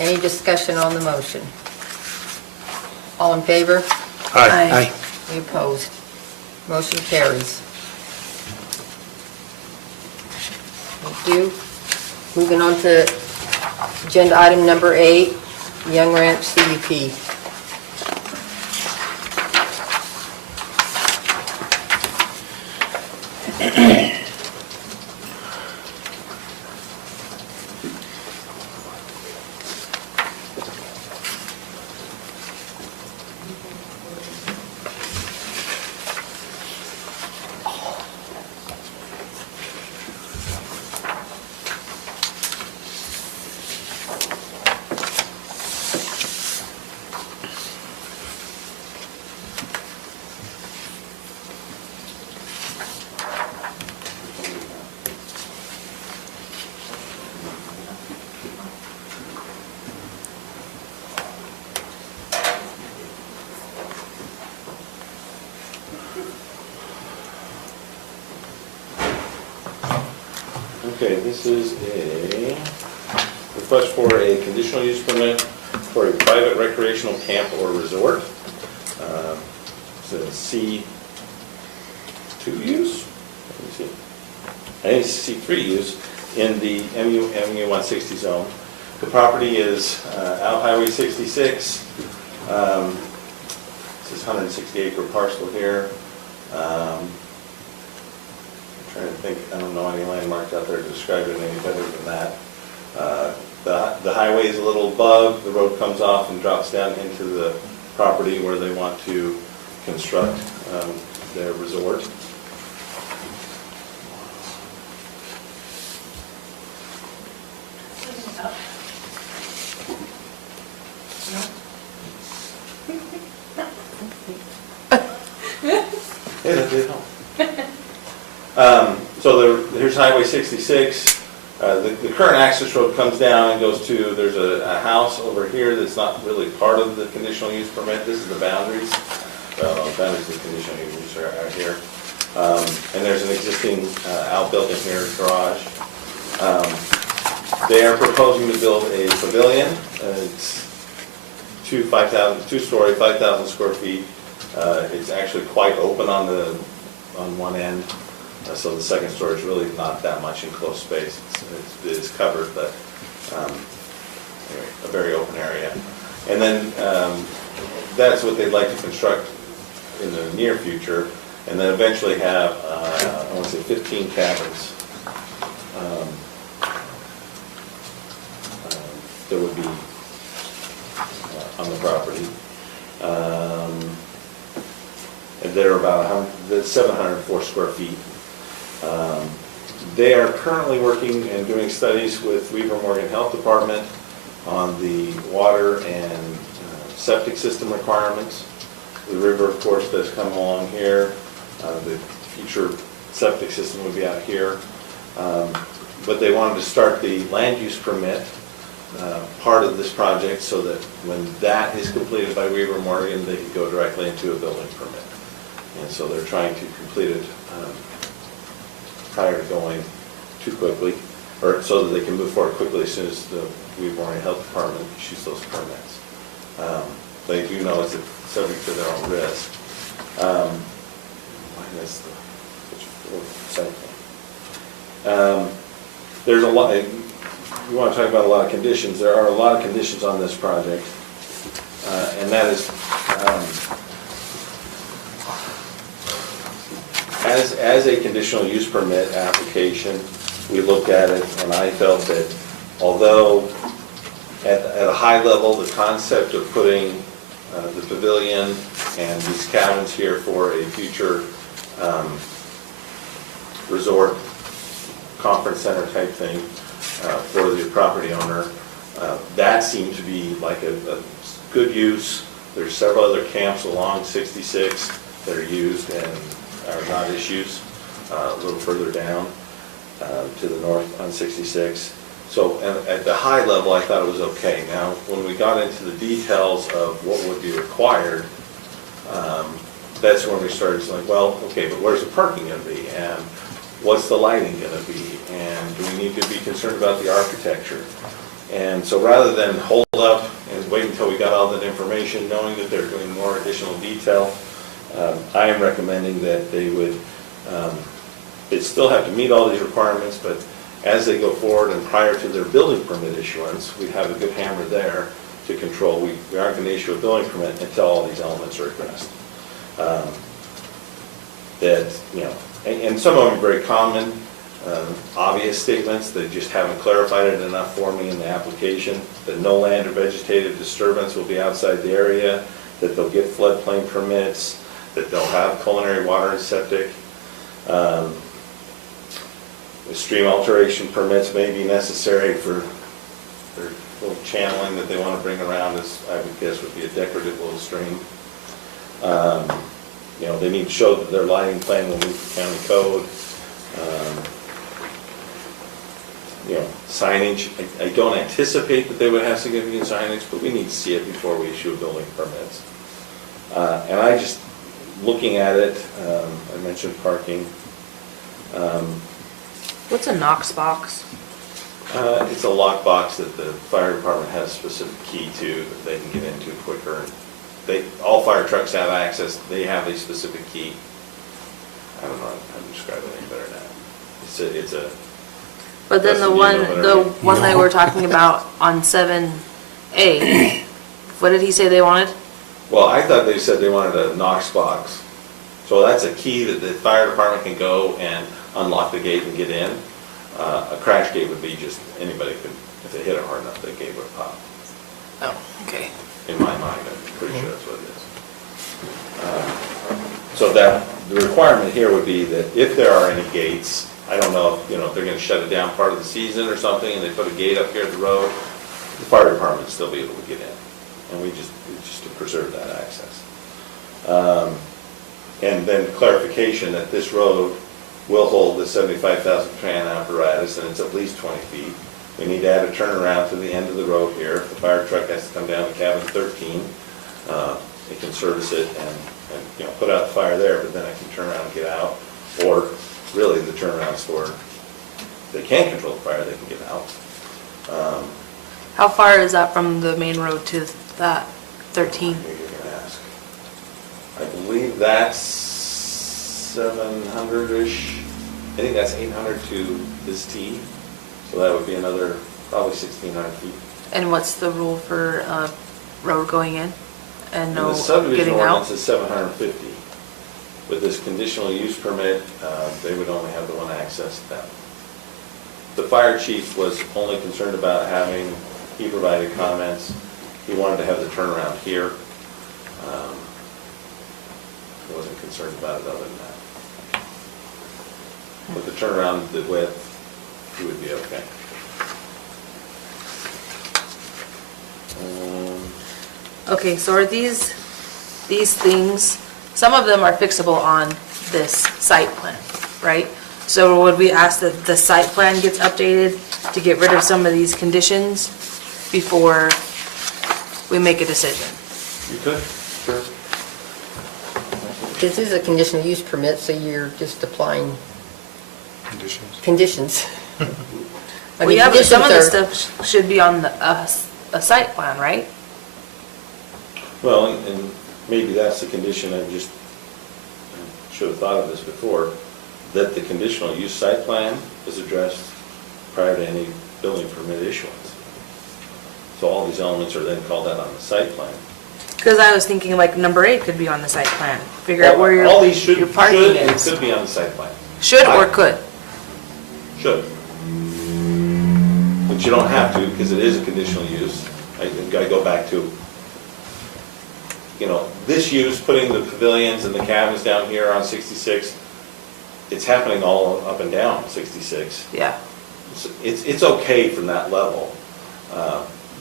Any discussion on the motion? All in favor? Aye. Any opposed? Motion carries. Thank you. Moving on to agenda item number 8, Young Ranch CUP. Okay, this is a request for a conditional use permit for a private recreational camp or resort. It's a C2 use? Let me see. I think it's C3 use in the MU 160 zone. The property is out Highway 66. This is 160-acre parcel here. Trying to think, I don't know any landmarks out there to describe it any better than that. The highway is a little above, the road comes off and drops down into the property where they want to construct their resort. Yeah, that's it. So here's Highway 66. The current access road comes down and goes to, there's a house over here that's not really part of the conditional use permit. This is the boundaries. Boundaries of the conditional use are here. And there's an existing outbuilt in here garage. They are proposing to build a pavilion. It's two-story, 5,000 square feet. It's actually quite open on one end, so the second story is really not that much enclosed space. It's covered, but anyway, a very open area. And then that's what they'd like to construct in the near future, and then eventually have, I want to say 15 cabins that would be on the property. And they're about 704 square feet. They are currently working and doing studies with Weaver Morgan Health Department on the water and septic system requirements. The river, of course, does come along here. The future septic system would be out here. But they wanted to start the land use permit part of this project so that when that is completed by Weaver Morgan, they could go directly into a building permit. And so they're trying to complete it prior to going too quickly, or so that they can move forward quickly as soon as the Weaver Morgan Health Department issues those permits. They do know it's subject to their own risk. That's the site plan. There's a lot. We want to talk about a lot of conditions. There are a lot of conditions on this project, and that is. As a conditional use permit application, we looked at it and I felt that although at a high level, the concept of putting the pavilion and these cabins here for a future resort conference center type thing for the property owner, that seemed to be like a good use. There's several other camps along 66 that are used and are not issues, a little further down to the north on 66. So at the high level, I thought it was okay. Now, when we got into the details of what would be required, that's when we started saying, well, okay, but where's the parking going to be? And what's the lighting going to be? And do we need to be concerned about the architecture? And so rather than hold up and wait until we got all that information, knowing that they're doing more additional detail, I am recommending that they would, they still have to meet all these requirements, but as they go forward and prior to their building permit issuance, we have a good hammer there to control. We aren't going to issue a building permit until all these elements are addressed. That, you know, and some of them are very common, obvious statements that just haven't clarified it enough for me in the application, that no land or vegetative disturbance will be outside the area, that they'll get floodplain permits, that they'll have culinary water and septic. The stream alteration permits may be necessary for their little channeling that they want to bring around, as I would guess would be a decorative little stream. You know, they need to show that their lighting plan will meet the county code. You know, signage, I don't anticipate that they would have significant signage, but we need to see it before we issue building permits. And I just, looking at it, I mentioned parking. What's a Knox box? It's a lock box that the fire department has a specific key to that they can get into quicker. All fire trucks have access. They have a specific key. I don't know how to describe it any better now. It's a. But then the one they were talking about on 7A, what did he say they wanted? Well, I thought they said they wanted a Knox box. So that's a key that the fire department can go and unlock the gate and get in. A crash gate would be just anybody could, if they hit it hard enough, the gate would pop. Oh, okay. in my mind, I'm pretty sure that's what it is. So that, the requirement here would be that if there are any gates, I don't know, if they're gonna shut it down part of the season or something, and they put a gate up here at the road, the fire department would still be able to get in, and it's just to preserve that access. And then clarification that this road will hold the 75,000 tran apparatus, and it's at least 20 feet. We need to add a turnaround to the end of the road here. If the fire truck has to come down to cabin 13, it can service it and put out the fire there, but then I can turn around and get out. Or really, the turnaround's for, they can't control the fire, they can get out. How far is that from the main road to that 13? Maybe you're gonna ask. I believe that's 700-ish. I think that's 800 to this T. So that would be another probably 1,600 feet. And what's the rule for road going in and no And the subdivision getting out? ordinance is 750. With this conditional use permit, they would only have the one access to that. The fire chief was only concerned about having, he provided comments, he wanted to have the turnaround here. He wasn't concerned about it other than that. With the turnaround, the width, he would be okay. Okay, so are these things, some of them are fixable on this site plan, right? So would we ask that the site plan gets updated to get rid of some of these conditions before we make a decision? You could, sure. This is a conditional use permit, so you're just applying conditions. I Well, mean, yeah, but some of this conditions stuff should be on a site plan, right? Well, and maybe that's the condition, I should have thought of this before, that the conditional use site plan is addressed prior to any building permit issuance. So all these elements are then called out on the site plan. Because I was thinking like number 8 could be on the site plan. Figure out where All these should your parking and is. could be on the site plan. Should or could? Should. But you don't have to, because it is a conditional use. I gotta go back to, this use, putting the pavilions and the cabins down here on 66, it's happening all up and down 66. Yeah. It's okay from that level.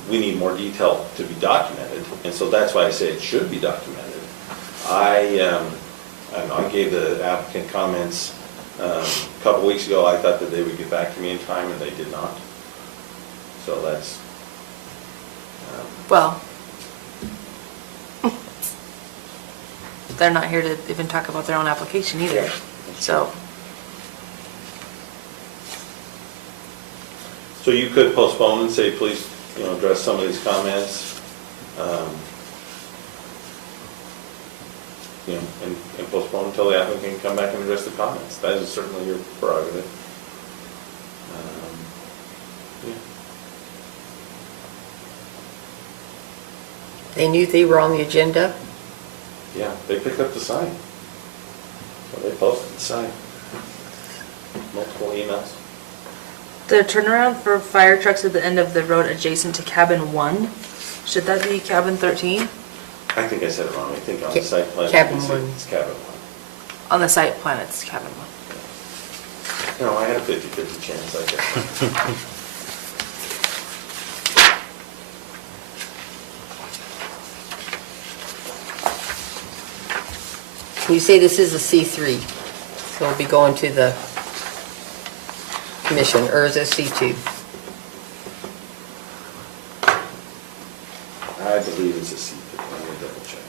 We need more detail to be documented, and so that's why I say it should be documented. I gave the applicant comments a couple weeks ago. I thought that they would get back to me in time, and they did not. So that's... Well, they're not here to even talk about their own application either, so. So you could postpone and say, please, address some of these comments, and postpone until the applicant can come back and address the comments. That is certainly your prerogative. Yeah. They knew they were on the agenda. Yeah, they picked up the sign. So they posted the sign. Multiple emails. The turnaround for fire trucks at the end of the road adjacent to cabin 1, should that be cabin 13? I think I said it wrong. I think on the site plan. Cabin it's 1. It's cabin 1. On the site plan, it's cabin 1. No, I had a 50-50 chance, I guess. You say this is a C3, so it'll be going to the commission, or is it C2? I believe it's a C. Let me double check.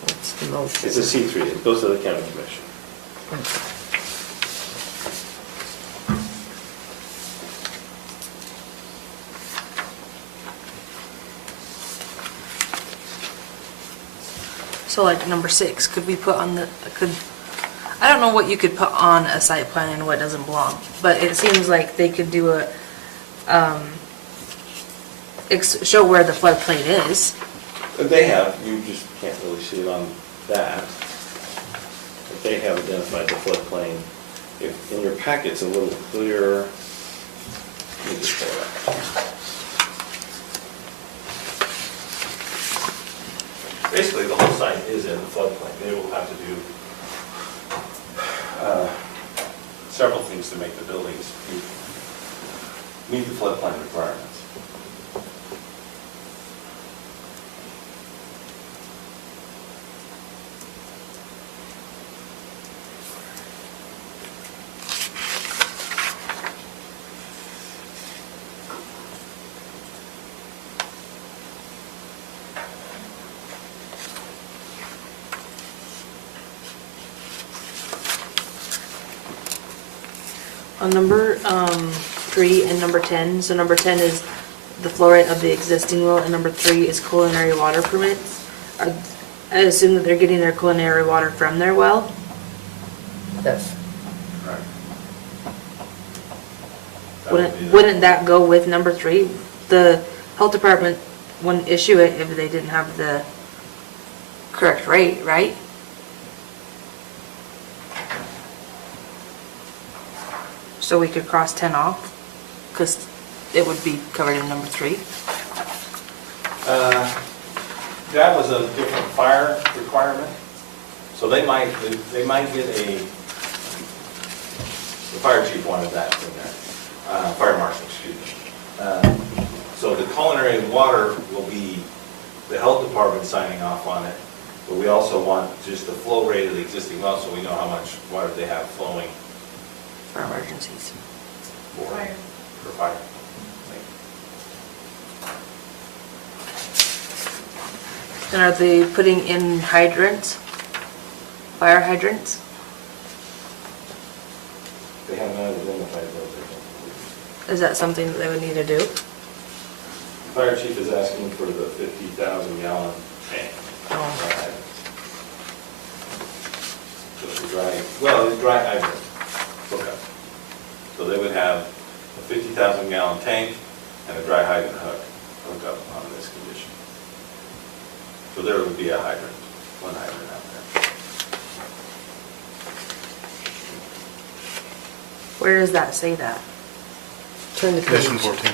What's the motion? It's a C3. It goes to the county commission. So like number 6, could we put on I don't know what you could put on a site plan and what doesn't belong, but it seems like they could do show where the floodplain is. They have, you just can't really see it on that. But they have identified the floodplain. If in your packet's a little clearer, let me just pull it up. Basically, the whole site is in the floodplain. They will have to do several things to make the buildings meet the floodplain requirements. On number 3 and number 10, so number 10 is the flow rate of the existing well, and number 3 is culinary water permits. I assume that they're getting their culinary water from their well? Yes. Right. Wouldn't that go with number 3? The health department wouldn't issue it if they didn't have the correct rate, right? So we could cross 10 off, because it would be covered in number 3. That was a different fire requirement, so they might get the fire chief wanted that in there, fire marshal, excuse me. So the culinary water will be the health department signing off on it, but we also want just the flow rate of the existing well, so we know how much water they have flowing For emergencies. for fire. And are they putting in hydrants? Fire hydrants? They have not identified those. Is that something that they would need to do? The fire chief is asking for the 50,000 gallon tank. Oh. Just a dry, well, it's dry hydrant hookup. So they would have a 50,000 gallon tank and a dry hydrant hookup on this condition. So there would be a hydrant, one hydrant out there. Where does that say that? Turn the page. Condition 14.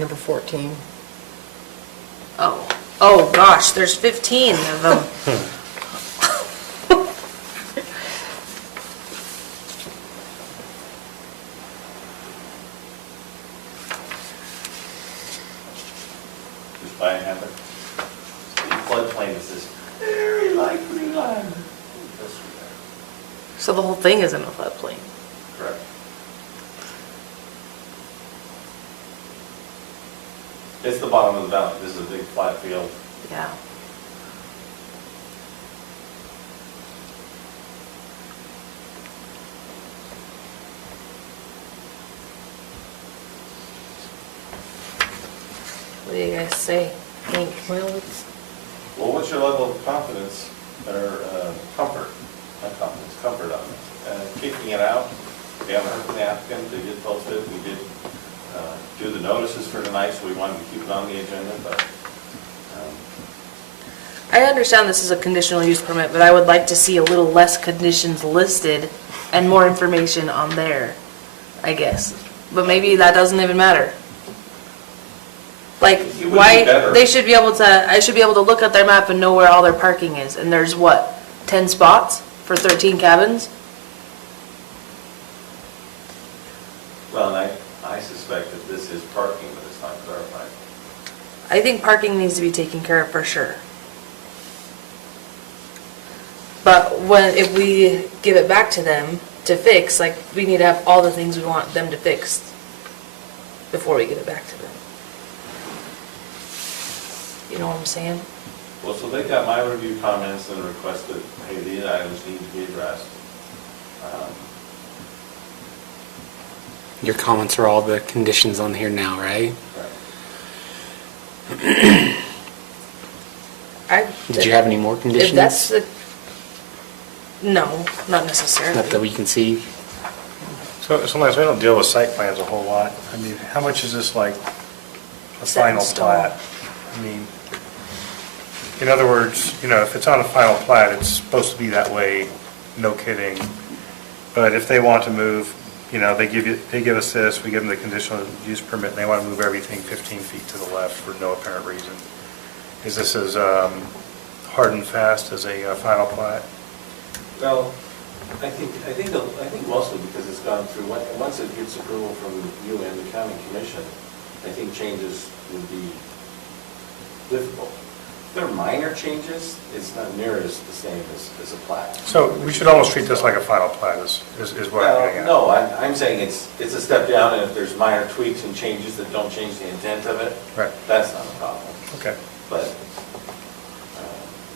Number 14. Oh gosh, there's 15 of them. Just by a hammer. The floodplain is this very likely line. Goes through there. So the whole thing is in a floodplain. Correct. It's the bottom of the valley. This is a big flat field. Yeah. What do you guys say? Think, well, it's, Well, what's your level of confidence or comfort? Not confidence, comfort on this? Kicking it out. We haven't heard from the applicant. They did post it. We did do the notices for tonight, so we wanted to keep it on the agenda, but I understand this is a conditional use permit, but I would like to see a little less conditions listed and more information on there, I guess. But maybe that doesn't even matter. Like, It would be why, better. they should be able to, I should be able to look at their map and know where all their parking is, and there's what, 10 spots for 13 cabins? well, and I suspect that this is parking, but it's not clarified. I think parking needs to be taken care of for sure. But if we give it back to them to fix, like, we need to have all the things we want them to fix before we give it back to them. You know what I'm saying? Well, so they got my review comments and requested, hey, these items need to be addressed. Your comments are all the conditions on here now, right? Did you have any more If conditions? that's the, no, not necessarily. Not that we can see. So sometimes we don't deal with site plans a whole lot. I mean, how much is this like a Set in final stone. plat? I mean, in other words, you know, if it's on a final plat, it's supposed to be that way, no kidding. But if they want to move, you know, they give us this, we give them the conditional use permit, and they want to move everything 15 feet to the left for no apparent reason. is this as hard and fast as a final plat? Well, I think mostly because it's gone through, once it gets approval from you and the county commission, I think changes would be difficult. If they're minor changes, it's not near as the same as a plat. So we should almost treat this like a final plat is what I'm getting at. No, I'm saying it's a step down, and if there's minor tweaks and changes that don't change the intent of it, Right. that's not a problem. Okay. But,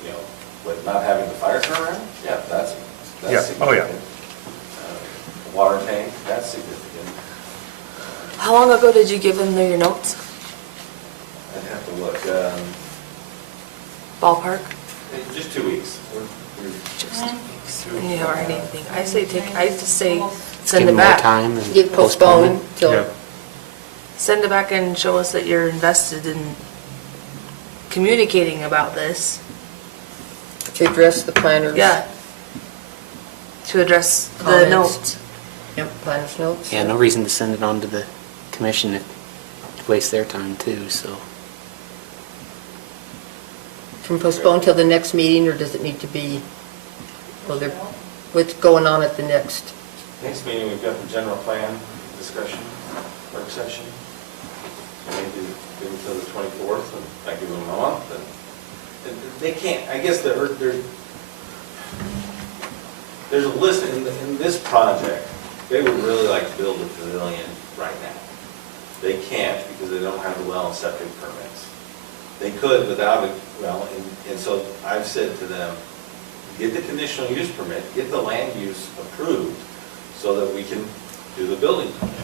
you know, with not having the fire turnaround, yeah, that's Yeah. Oh, yeah. significant. Water tank, that's significant. How long ago did you give them your notes? I'd have to look, Ballpark? just 2 weeks. Just 2 weeks. Yeah, or anything. I just say, Give send them it more back. time and Get postponed till, Yeah. Send it back and show us that you're invested in communicating about this. to address the planners. Yeah. To address the Comments. notes. Yep, planners notes. Yeah, no reason to send it on to the commission to waste their time too, so. From postpone till the next meeting, or does it need to be, well, there, what's going on at the next? Next meeting, we've got the general plan discussion, work session. So maybe give them till the 24th, and I give them a month, and they can't, I guess there's a list in this project, they would really like to build a pavilion right now. They can't because they don't have the well and septic permits. They could without it, well, and so I've said to them, get the conditional use permit, get the land use approved so that we can do the building permit.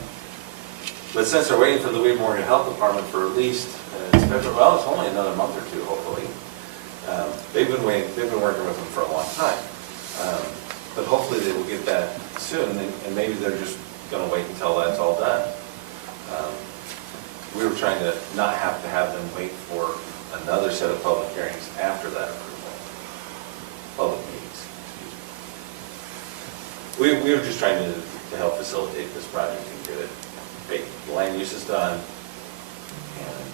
But since they're waiting for the Weaver Morgan Health Department for at least, it's only another month or two, hopefully. They've been working with them for a long time. But hopefully they will get that soon, and maybe they're just gonna wait until that's all done. We were trying to not have to have them wait for another set of public hearings after that approval. Public meetings. We were just trying to help facilitate this project and get it, hey, the land use is done, and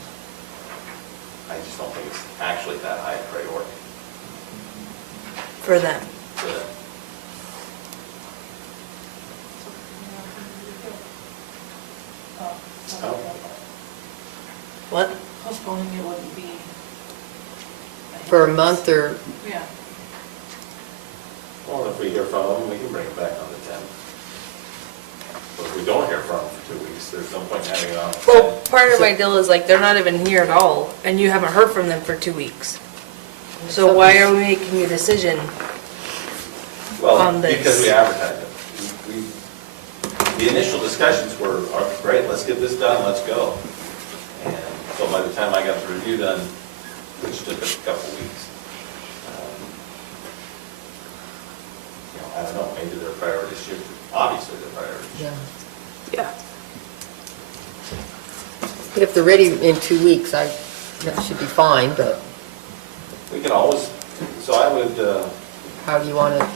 I just don't think it's actually that high a priority For them. for them. Oh. What? Postponing it wouldn't be. For a month or, Yeah. Well, if we hear from them, we can bring it back on the 10th. But if we don't hear from them for 2 weeks, there's no point having it on the 10th. Well, part of my deal is like, they're not even here at all, and you haven't heard from them for 2 weeks. So why are we making a decision? Well, on this? because we advertised it. The initial discussions were, "Oh, great, let's get this done, let's go." And so by the time I got the review done, which took a couple weeks, you know, I don't know, maybe their priorities shifted. Obviously, their priorities shifted. yeah. Yeah. But if they're ready in 2 weeks, that should be fine, but We can always, so I would, how do you want to?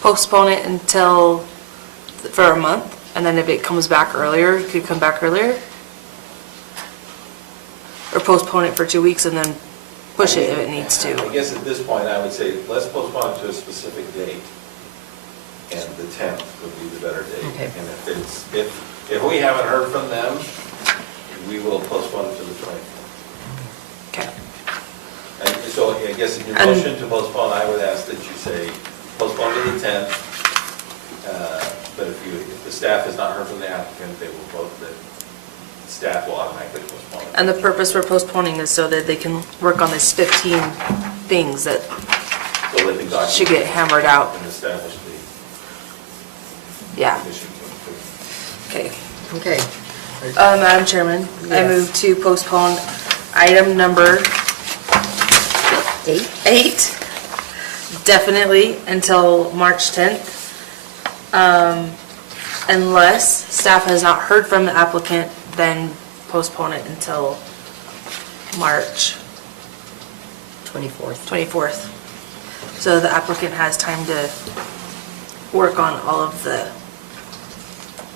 Postpone it until, for a month, and then if it comes back earlier, it could come back earlier? Or postpone it for 2 weeks and then push it if it needs I to? guess at this point, I would say, let's postpone it to a specific date. And the 10th would be the better date. Okay. And if we haven't heard from them, we will postpone it to the 24th. Okay. And so I guess in your And- motion to postpone, I would ask that you say postpone to the 10th. But if the staff has not heard from the applicant, they will vote that staff will automatically postpone it. And the purpose for postponing is so that they can work on these 15 things that So they can document should get hammered out. and establish the Yeah, condition. okay. Okay. Madam Chairman, I Yes. move to postpone item number 8? 8, definitely until March 10th. Unless staff has not heard from the applicant, then postpone it until March 24th. 24th. So the applicant has time to work on all of the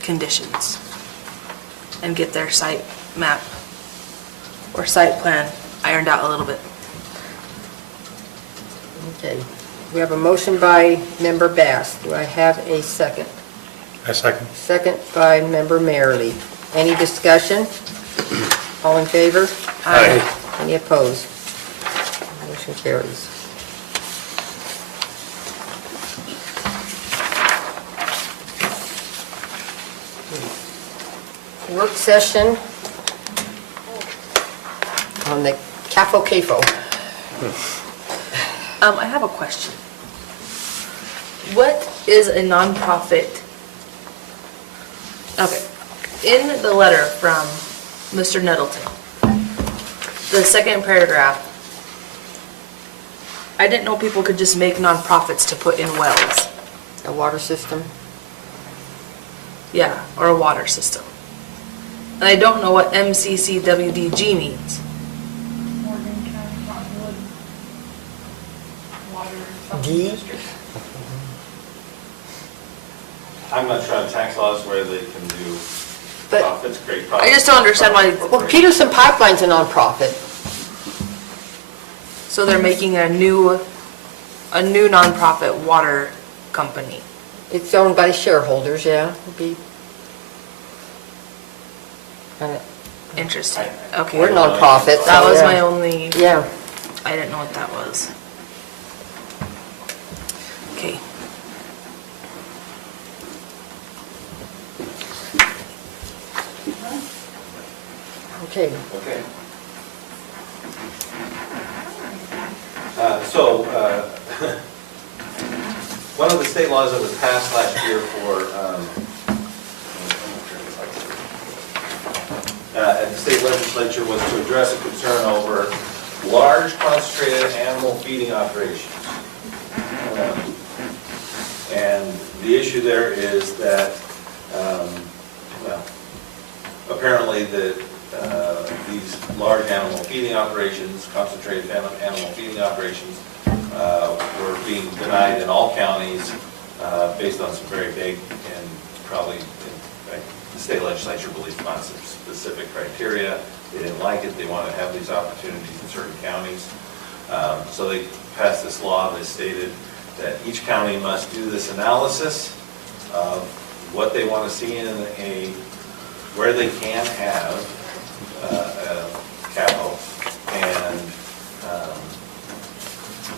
conditions and get their site map or site plan ironed out a little bit. Okay. We have a motion by Member Bass. Do I have a second? A second. Second by Member Merrily. Any discussion? All in favor? Aye. Any opposed? Motion carries. Work session on the CAFO. I have a question. What is a nonprofit? Okay, in the letter from Mr. Nettleton, the second paragraph, I didn't know people could just make nonprofits to put in wells. A water system? Yeah, or a water system. And I don't know what MCCWDG means. Morgan County Cottonwood Water Supplement D? District. I'm not sure on tax laws where they can do But- profits, great profits. I just don't understand why, Well, Peterson Pipeline's a nonprofit. so they're making a new nonprofit water company. It's owned by shareholders, yeah. It'd be- Interesting, I- okay. We're nonprofits. That so was yeah. my only, Yeah. I didn't know what that was. Okay. Okay. Okay. So, one of the state laws that was passed last year for, at the state legislature was to address a concern over large concentrated animal feeding operations. And the issue there is that, well, apparently these large animal feeding operations, concentrated animal feeding operations, were being denied in all counties based on some very vague and probably, the state legislature believes not some specific criteria. They didn't like it. They want to have these opportunities in certain counties. So they passed this law that stated that each county must do this analysis of what they want to see in where they can have capital,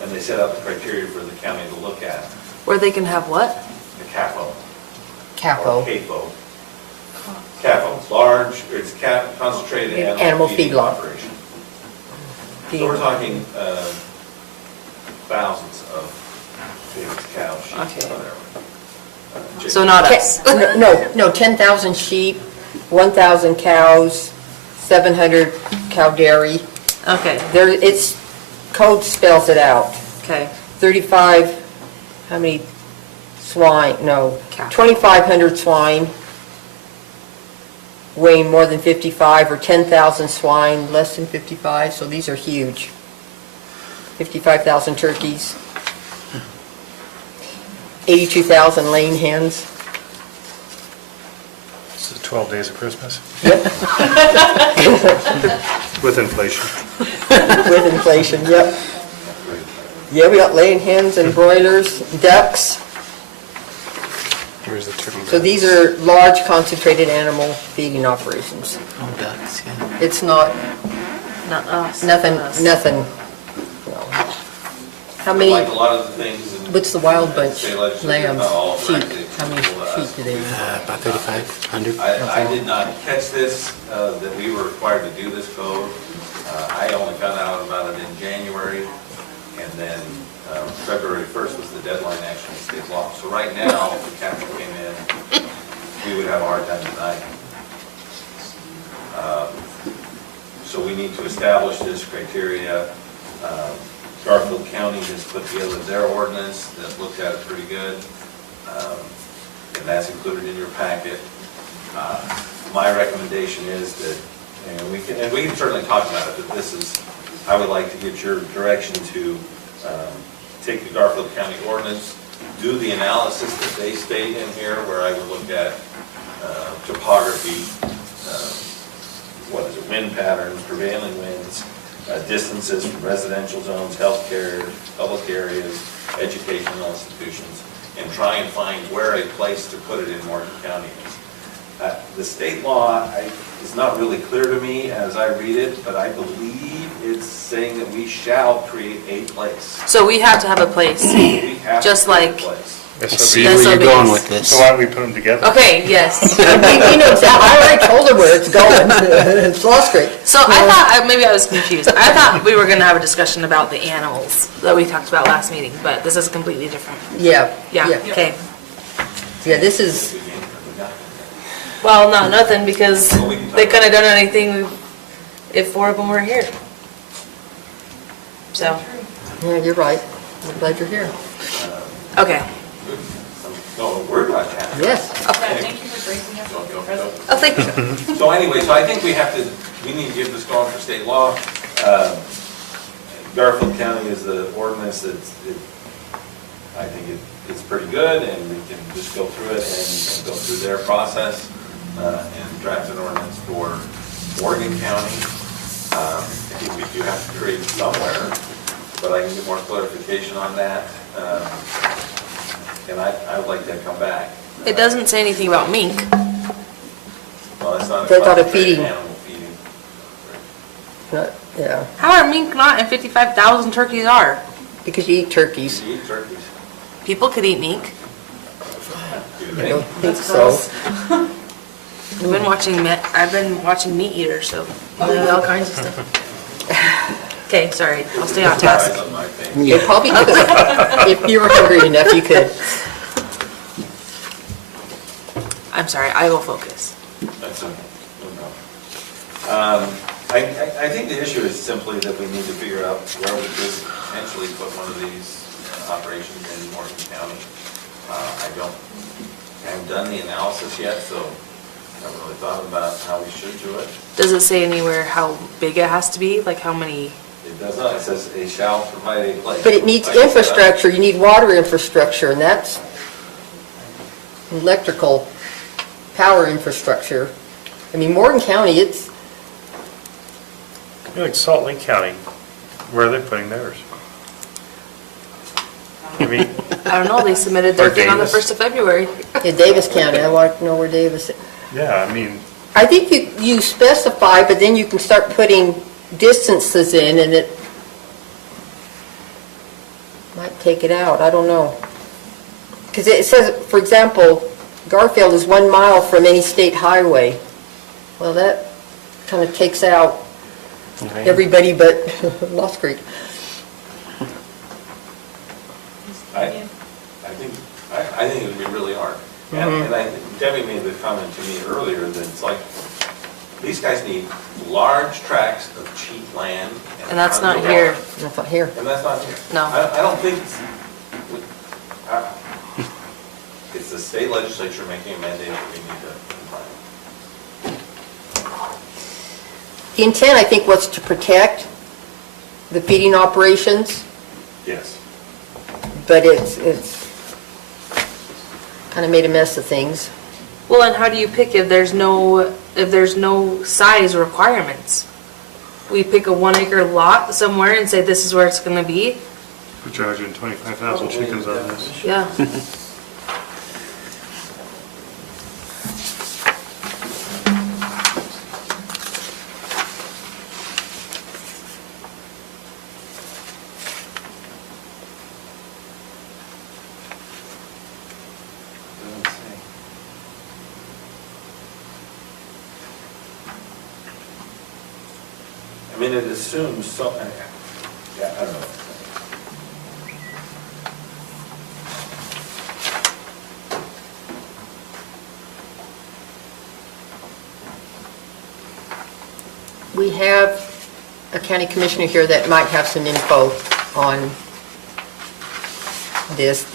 and they set out the criteria for the county to look at, Where they can have what? the CAFO. Capo. Or CAFO. CAFO, large, it's concentrated animal feeding feedlot. operation. So we're talking thousands of pigs, cows, sheep, Okay. whatever. Chickens. So not us. No, 10,000 sheep, 1,000 cows, 700 cow dairy. Okay, It's, code spells it out. okay. 35, how many swine, no, Cow. 2,500 swine weighing more than 55, or 10,000 swine less than 55, so these are huge. 55,000 turkeys. 82,000 laying hens. This is 12 days of Christmas. With inflation. With inflation, yep. Yeah, we got laying hens and broilers, ducks. Where's the turkey? So these are large concentrated animal feeding operations. Oh, ducks, yeah. It's not, Not us. nothing, Us. nothing. No. How many, Like a lot of the things in. what's the wild bunch? state legislature, Lambs, not all sheep, directly how many applicable to us. sheep do they have? About 3,500. I did not catch this, that we were required to do this code. I only found out about it in January, and then February 1st was the deadline actually in state law. So right now, if the capture came in, we would have a hard time denying it. So we need to establish this criteria. Garfield County has put together their ordinance that looked at it pretty good, and that's included in your packet. My recommendation is that, and we can certainly talk about it, but this is, I would like to get your direction to take the Garfield County ordinance, do the analysis that they state in here, where I would look at topography, wind patterns, prevailing winds, distances from residential zones, healthcare, public areas, educational institutions, and try and find where a place to put it in Morgan County is. The state law is not really clear to me as I read it, but I believe it's saying that we shall create a place. So we have to have a place. We have Just to create like- a place. I SOBs. see where you're going with So this. why don't we put them together? Okay, yes. You know, I already told her where it's going. It's Lost Creek. So I thought, maybe I was confused. I thought we were going to have a discussion about the animals that we talked about last meeting, but this is completely different. Yeah. Yeah, okay. Yeah, this is, Well, not nothing, because they couldn't have done anything if four of them were here. So, yeah, you're right. I'm glad you're here. okay. No, we're glad to have it. Yes. Thank you for gracing us with your presence. Oh, thank you. So anyway, so I think we need to give this going for state law. Garfield County is the ordinance I think it's pretty good, and we can just go through it and go through their process and draft an ordinance for Morgan County. I think we do have to create somewhere, but I can get more clarification on that. And I would like that to come back. It doesn't say anything about mink. Well, it's not. They thought of concentrated feeding. Animal feeding. Yeah, How are mink not, and 55,000 turkeys are? because you eat turkeys. You eat turkeys. People could eat mink. Do I they? don't think so. I've been watching Meat Eater, so all kinds of stuff. Okay, sorry, I'll stay on task. Eyes on my face. You probably could. If you were hungry enough, you could. I'm sorry, I will focus. That's okay. No problem. I think the issue is simply that we need to figure out where we could potentially put one of these operations in Morgan County. I haven't done the analysis yet, so I haven't really thought about how we should do it. Does it say anywhere how big it has to be? Like how many? It does not, it says it shall provide a place. But it needs Like I said, infrastructure, you need water infrastructure, and that's electrical power infrastructure. I mean, Morgan County, it's, Like Salt Lake County, where are they putting theirs? I mean, I don't know, they submitted their Or thing on the Davis. 1st of February. in Davis County, I want to know where Davis is. yeah, I mean, I think you specify, but then you can start putting distances in, and it might take it out, I don't know. Because it says, for example, Garfield is 1 mile from any state highway. Well, that kind of takes out everybody but Lost Creek. I think it would be really hard. And Debbie made the comment to me earlier that it's like, these guys need large tracts of cheap land. And that's not tons of here. water. That's not here. And that's not here. No. I don't think, it's the state legislature making a mandate that we need to comply. The intent, I think, was to protect the feeding operations, Yes. but it's kind of made a mess of things. Well, and how do you pick if there's no size requirements? We pick a 1 acre lot somewhere and say this is where it's gonna be? we're charging 25,000 chickens on this. Yeah. Doesn't say. I mean, it assumes so, yeah, I don't know. We have a county commissioner here that might have some info on this,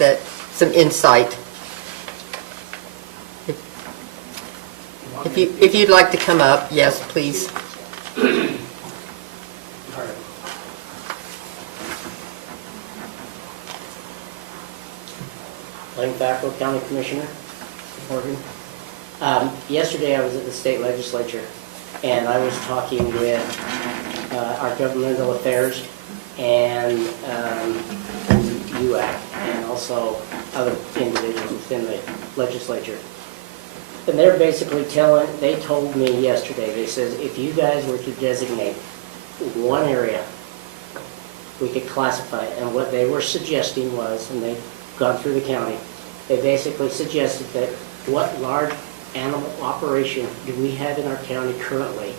some insight. If you'd like to come up, yes, please. Lane Fackrell, County Commissioner, Morgan. Yesterday I was at the state legislature, and I was talking with our governmental affairs and UAC, and also other individuals within the legislature. And they're basically they told me yesterday, they said, if you guys were to designate one area, we could classify it. And what they were suggesting was, and they've gone through the county, they basically suggested that what large animal operation do we have in our county currently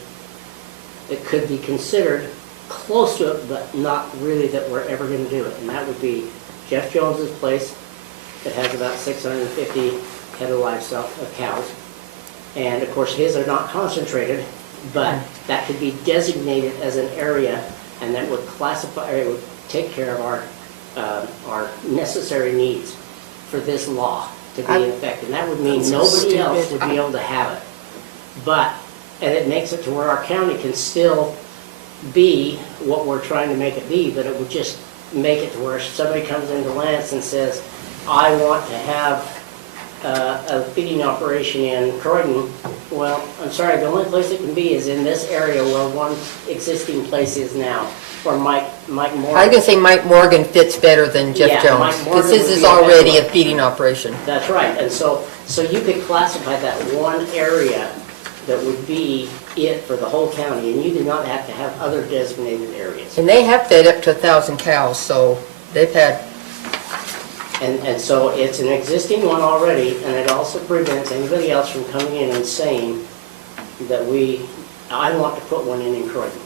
that could be considered close to it, but not really that we're ever going to do it. And that would be Jeff Jones's place that has about 650 head of livestock, of cows. And of course, his are not concentrated, but that could be designated as an area, and that would classify, or it would take care of our necessary needs for this law to be in effect. And that would mean nobody else would be able to have it. But, and it makes it to where our county can still be what we're trying to make it be, but it would just make it to where somebody comes into Lance and says, I want to have a feeding operation in Croydon. Well, I'm sorry, the only place it can be is in this area where one existing place is now, or Mike Morgan. I was going to say Mike Morgan fits better than Jeff Yeah, Jones, Mike Morgan because his would is be a better already one. a feeding operation. That's right, and so you could classify that one area that would be it for the whole county, and you do not have to have other designated areas. And they have fed up to 1,000 cows, so they've had, And so it's an existing one already, and it also prevents anybody else from coming in and saying that I want to put one in Croydon.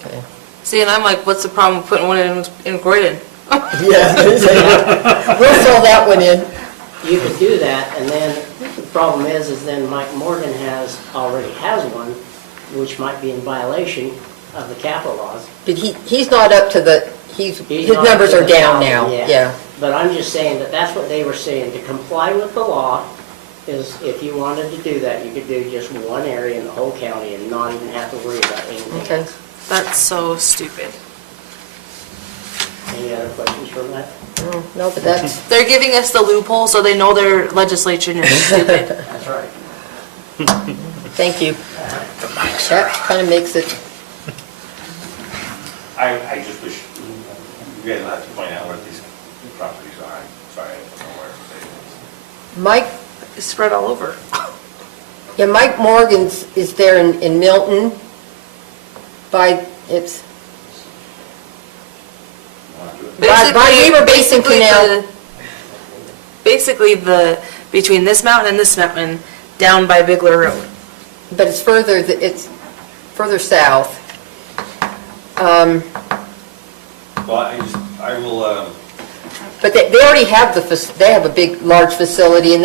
okay. See, and I'm like, what's the problem with putting one in Croydon? Yeah, we'll throw that one in. You could do that, and then the problem is then Mike Morgan already has one, which might be in violation of the capital laws. But he's not up to his not numbers up to are the down 1,000 now, yet. yeah. But I'm just saying that's what they were saying. To comply with the law is if you wanted to do that, you could do just one area in the whole county and not even have to worry about anything. Okay. That's so stupid. Any other questions from that? No, but that's, They're giving us the loophole so they know their legislation is stupid. That's right. thank you. That kind of makes it, I just wish you guys would have to point out where these properties are. I'm sorry, I don't know where they Mike, It's spread all over. yeah, Mike Morgan's is there in Milton by Weaver Basin Canal. Basically between this mountain and this mountain, down by Bigler Road. But it's further south. Well, I will, But they already have they have a large facility, and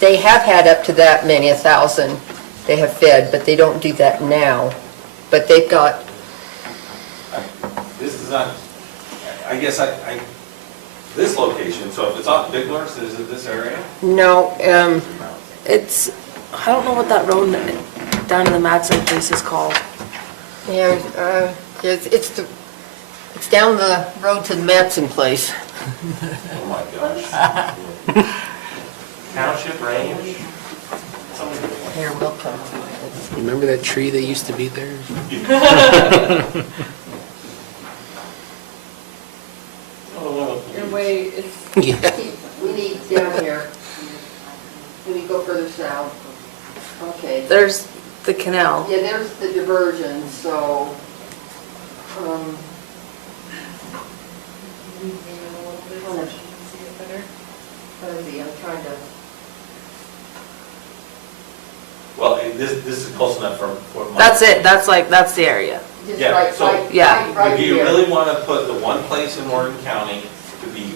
they have had up to that many, 1,000 they have fed, but they don't do that now. But they've got, this is not, I guess this location, so if it's off Bigler's, is it this area? no, It's, I don't know what that road down in the Madsen place is called. yeah, it's down the road to the Matson place. Oh my gosh. Township range? Here, we'll come. Remember that tree that used to be there? In way, it's, Yeah. We need down here. We need to go further south. Okay. There's the canal. Yeah, there's the diversion, so, I'm trying to, Well, this is close enough for my. That's it, that's the area. just Yeah, right, so- right, Yeah. right Do you here. really want to put the one place in Morgan County to be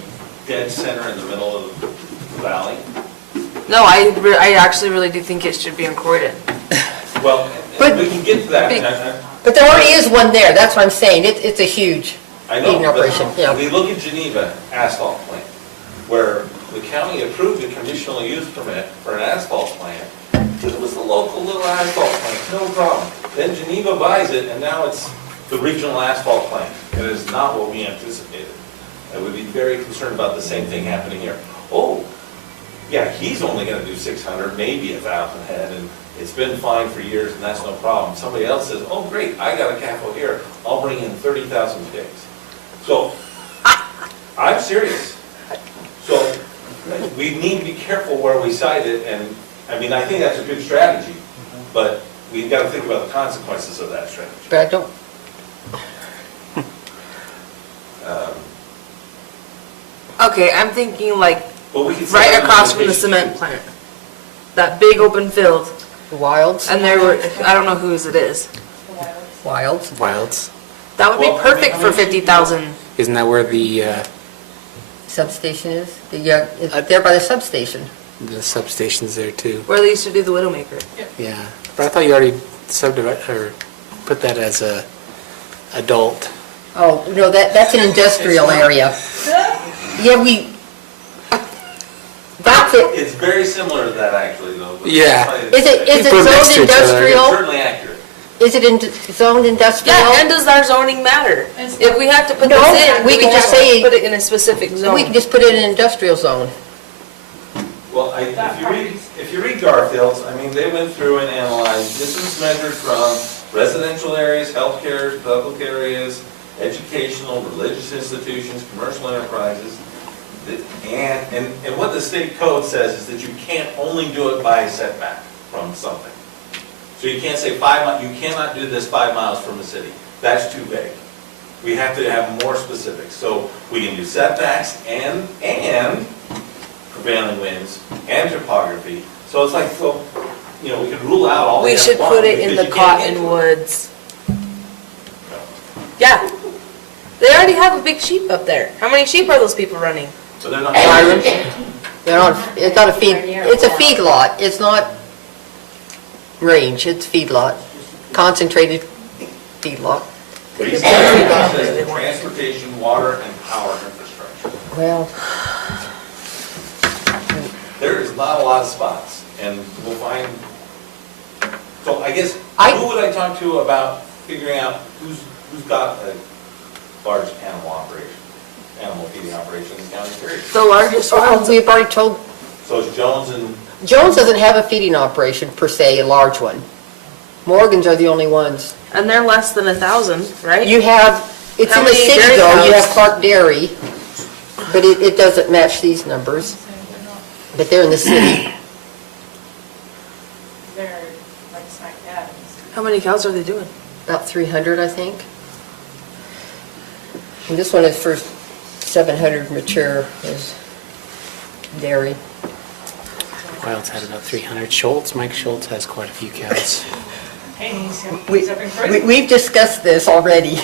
dead center in the middle of the valley? No, I actually really do think it should be in Croydon. Well, But- we can get to that. Big- But there already is one there, that's what I'm saying, it's a huge I feeding know, operation, but yeah. we look at Geneva asphalt plant, where the county approved a conditional use permit for an asphalt plant, because it was the local little asphalt plant, no problem. Then Geneva buys it, and now it's the regional asphalt plant. It is not what we anticipated. I would be very concerned about the same thing happening here. Oh, yeah, he's only gonna do 600, maybe 1,000 head, and it's been fine for years, and that's no problem. Somebody else says, oh, great, I got a CAFO here, I'll bring in 30,000 pigs. So, I'm serious. So, we need to be careful where we cite it, and, I mean, I think that's a good strategy, but we've got to think about the consequences of that strategy. But I don't, Okay, I'm thinking like But we could set right up across from the limitations. cement plant. That big open field, the wilds, and there were, I don't know whose it is. wilds. Wilds. That would be Well, I mean, perfect how for many sheep 50,000. Isn't that where the Substation is? It's there by the substation. substation's there too? Where they used to do the Widowmaker. Yeah. But I thought you already subdivided, or put that as a adult. Oh, no, that's an industrial area. Yeah, that's it. It's very similar to that, actually, though. but- Yeah. Is it People are next zoned to each other. It's industrial? certainly accurate. Is it zoned industrial? Yeah, and does our zoning matter? If we have to put No, this in, we do can just have to say- put it in a specific We zone. can just put it in an industrial zone. Well, if you read Garfield's, I mean, they went through and analyzed, this is measured from residential areas, healthcare, public areas, educational, religious institutions, commercial enterprises. And what the state code says is that you can't only do it by setback from something. So you can't say 5 mi, you cannot do this 5 miles from the city. That's too vague. We have to have more specifics. So we can do setbacks and prevailing winds and topography. So it's like, well, you know, we could rule out all the We should F1 put it in because the you can't get to it. Cottonwoods. Yeah. They already have a big sheep up there. How many sheep are those people running? So they're not. They're not, it's not a feed, it's a feed lot. It's not range, it's feed lot. Concentrated feed lot. Transportation, water, and power infrastructure. Well, There is not a lot of spots, and we'll find, so I guess, I- who would I talk to about figuring out who's got a large animal operation, animal feeding operation in the county, period? The largest ones. we've already told, So it's Jones and, Jones doesn't have a feeding operation per se, a large one. Morgan's are the only ones. And they're less than 1,000, right? You have, it's How in the many city dairy though, you cows? have Clark Dairy, but it doesn't match these numbers. But they're in the city. They're like smack dab. How many cows are they doing? About 300, I think. And this one is for 700 mature is dairy. Wilds had about 300. Schultz, Mike Schultz has quite a few cows. Hey, he's We- up in prison. We've discussed this already.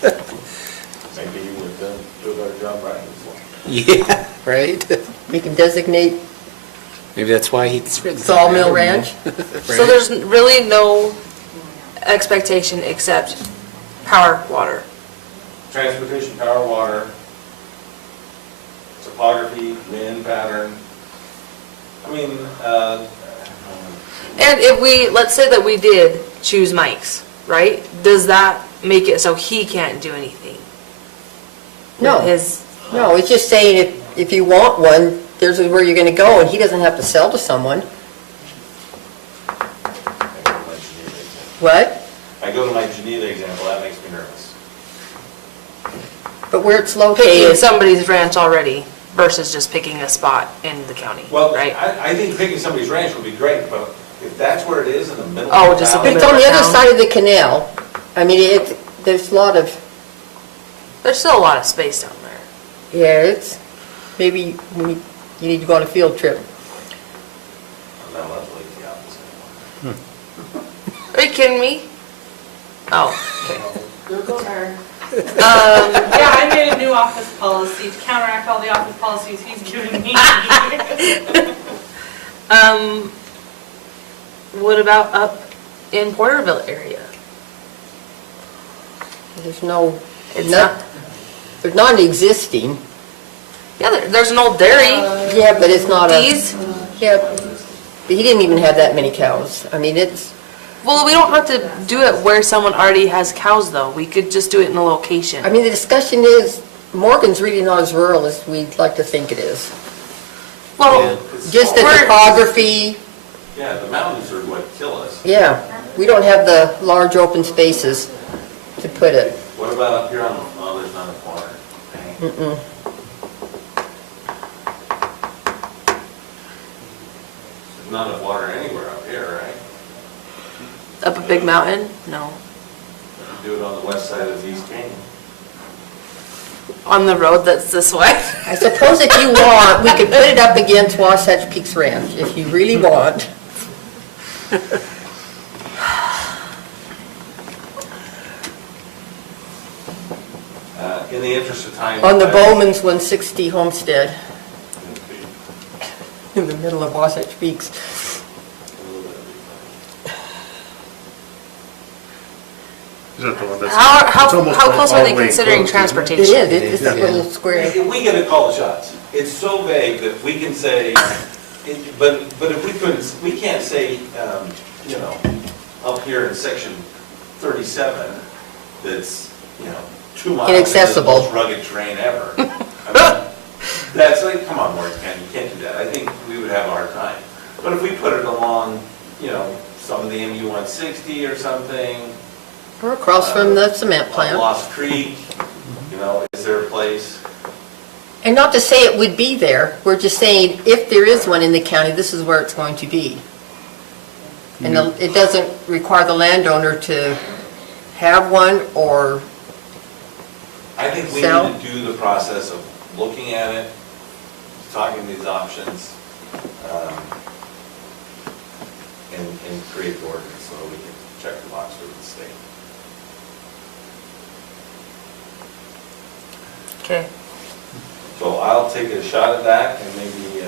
maybe you would do a better job writing this one. Yeah, right? We can designate Maybe that's why he's written. Sawmill Ranch. So there's really no expectation except power, water. Transportation, power, water, topography, wind pattern. I mean, And if we, let's say that we did choose Mike's, right? Does that make it so he can't do anything? No. His, No, it's just saying if you want one, there's where you're going to go, and he doesn't have to sell to someone. What? I go to my Geneva example, that makes me nervous. But where it's picking located, somebody's ranch already versus just picking a spot in the county, Well, right? I think picking somebody's ranch would be great, but if that's where it is in the middle Oh, of just a town. but it's on the other side of the canal. I mean, there's a lot of, There's still a lot of space down there. yeah, it's, maybe you need to go on a field trip. I'm not allowed to leave the office anymore. Are you kidding me? Oh, Yeah, I made a new office policy to counteract all the office policies he's given me. what about up in Porterville area? There's no, It's there's not an existing, Yeah, there's an old dairy. yeah, but it's not a, These? yeah, but he didn't even have that many cows. I mean, it's, Well, we don't have to do it where someone already has cows, though. We could just do it in a location. I mean, the discussion is, Morgan's really not as rural as we'd like to think it is. Well, Just the We're- topography, Yeah, the mountains are what kill us. yeah. We don't have the large open spaces to put it. What about up here on, oh, there's not enough water. Dang. Mm-mm. There's not enough water anywhere up here, right? up a big mountain? No. You do it on the west side of East Canyon. On the road that's this way? I suppose if you want, we could put it up against Wasatch Peaks Ranch, if you really want. In the interest of time. On the Bowman's 160 homestead, in the middle of Wasatch Peaks. Is that the one that's? How it's almost how like close all are the they way considering close, isn't it? It transportation? is, it's that little square. We get to call the shots. It's so vague that we can say, but if we couldn't, we can't say, you know, up here in section 37, that's, you know, 2 miles. Inaccessible. Into the most rugged terrain ever. I mean, that's like, come on, Morris County, you can't do that. I think we would have a hard time. But if we put it along, you know, some of the MU 160 or something, Or across from the cement on plant. Lost Creek, you know, is there a place? And not to say it would be there, we're just saying if there is one in the county, this is where it's going to be. And it doesn't require the landowner to have one or, I think we Sal? need to do the process of looking at it, talking these options, and create the ordinance so we can check the box with the state. Okay. So I'll take a shot at that and maybe,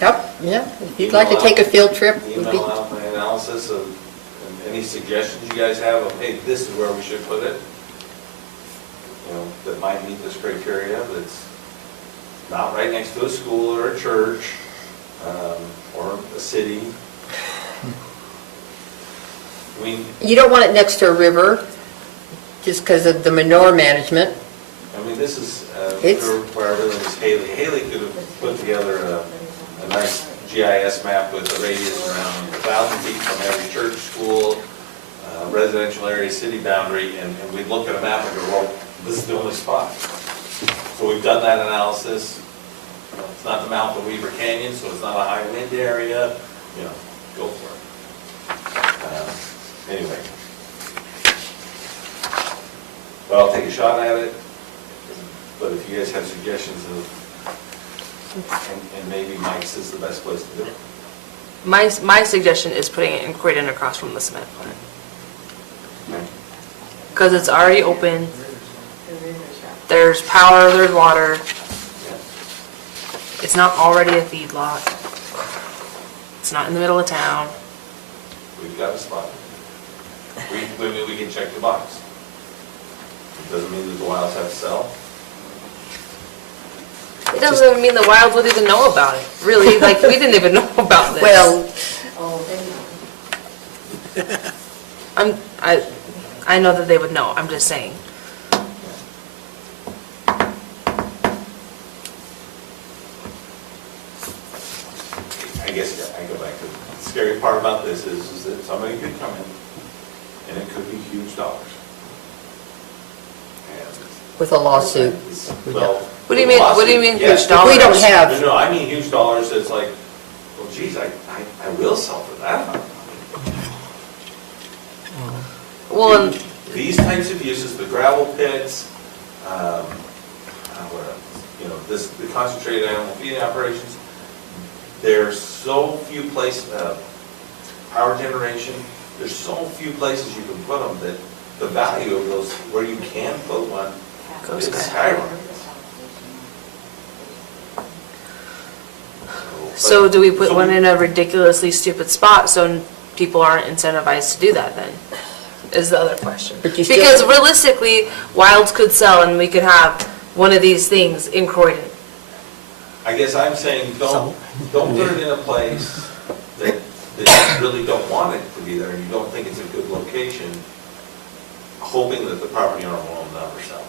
yep, yeah. If you'd like to take a field trip, would be, email out my analysis of and any suggestions you guys have of, hey, this is where we should put it. You know, that might meet this criteria, that's not right next to a school or a church, or a city. I mean, you don't want it next to a river, just because of the manure management. this is, It's- where everything is Haley. Haley could have put together a nice GIS map with a radius around 1,000 feet from every church, school, residential area, city boundary, and we'd look at a map and go, well, this is the only spot. So we've done that analysis. It's not the mouth of Weaver Canyon, so it's not a high wind area, you know, go for it. Anyway. But I'll take a shot at it, but if you guys have suggestions of, and maybe Mike's is the best place to do it. My suggestion is putting it in Croydon across from the cement plant. Because it's already open, there's power, there's water, it's not already a feedlot, it's not in the middle of town. We've got a spot. We can check the box. It doesn't mean that the wilds have to sell. It doesn't even mean the Wilds would even know about it, really, like, we didn't even know about this. Well, I know that they would know, I'm just saying. I guess I go back to, the scary part about this is that somebody could come in, and it could be huge dollars. And with a lawsuit. Well. What do you mean- what do you mean yes. huge dollars? We don't have, No, I mean huge dollars, it's like, well, geez, I will sell for that amount. Well, and These types of uses, the gravel pits, what else? You know, the concentrated animal feeding operations, there's so few places, power generation, there's so few places you can put them that the value of those, where you can put one, Goes is sky high. skyrocketing. so do we put one in a ridiculously stupid spot so people aren't incentivized to do that then? Is the other question. But you still- Because realistically, Wilds could sell and we could have one of these things in Croydon. I guess I'm saying, don't put it in a place that you really don't want it to be there, and you don't think it's a good location, hoping that the property owner will never sell.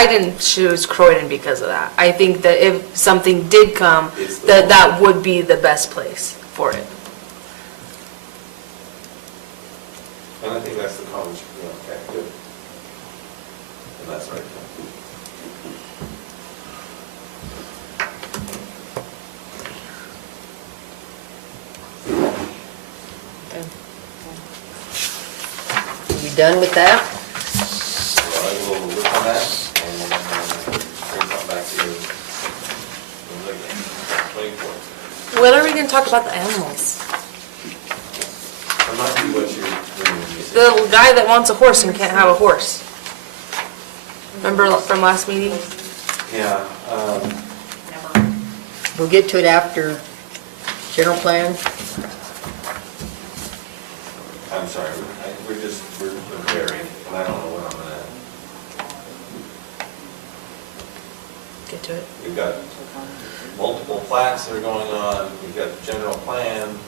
I didn't choose Croydon because of that. I think that if something did come, It's the that one. that would be the best place for it. And I think that's the common, okay, good. And that's right. Are we done with that? Well, I will look on that and bring something back to you. in like 24. When are we gonna talk about the animals? Remind me what you're bringing me. The guy that wants a horse and can't have a horse. Remember from last meeting? Yeah, We'll get to it after general plan. I'm sorry, we're buried, and I don't know when I'm gonna, Get to it. we've got multiple plats that are going on, we've got the general plan.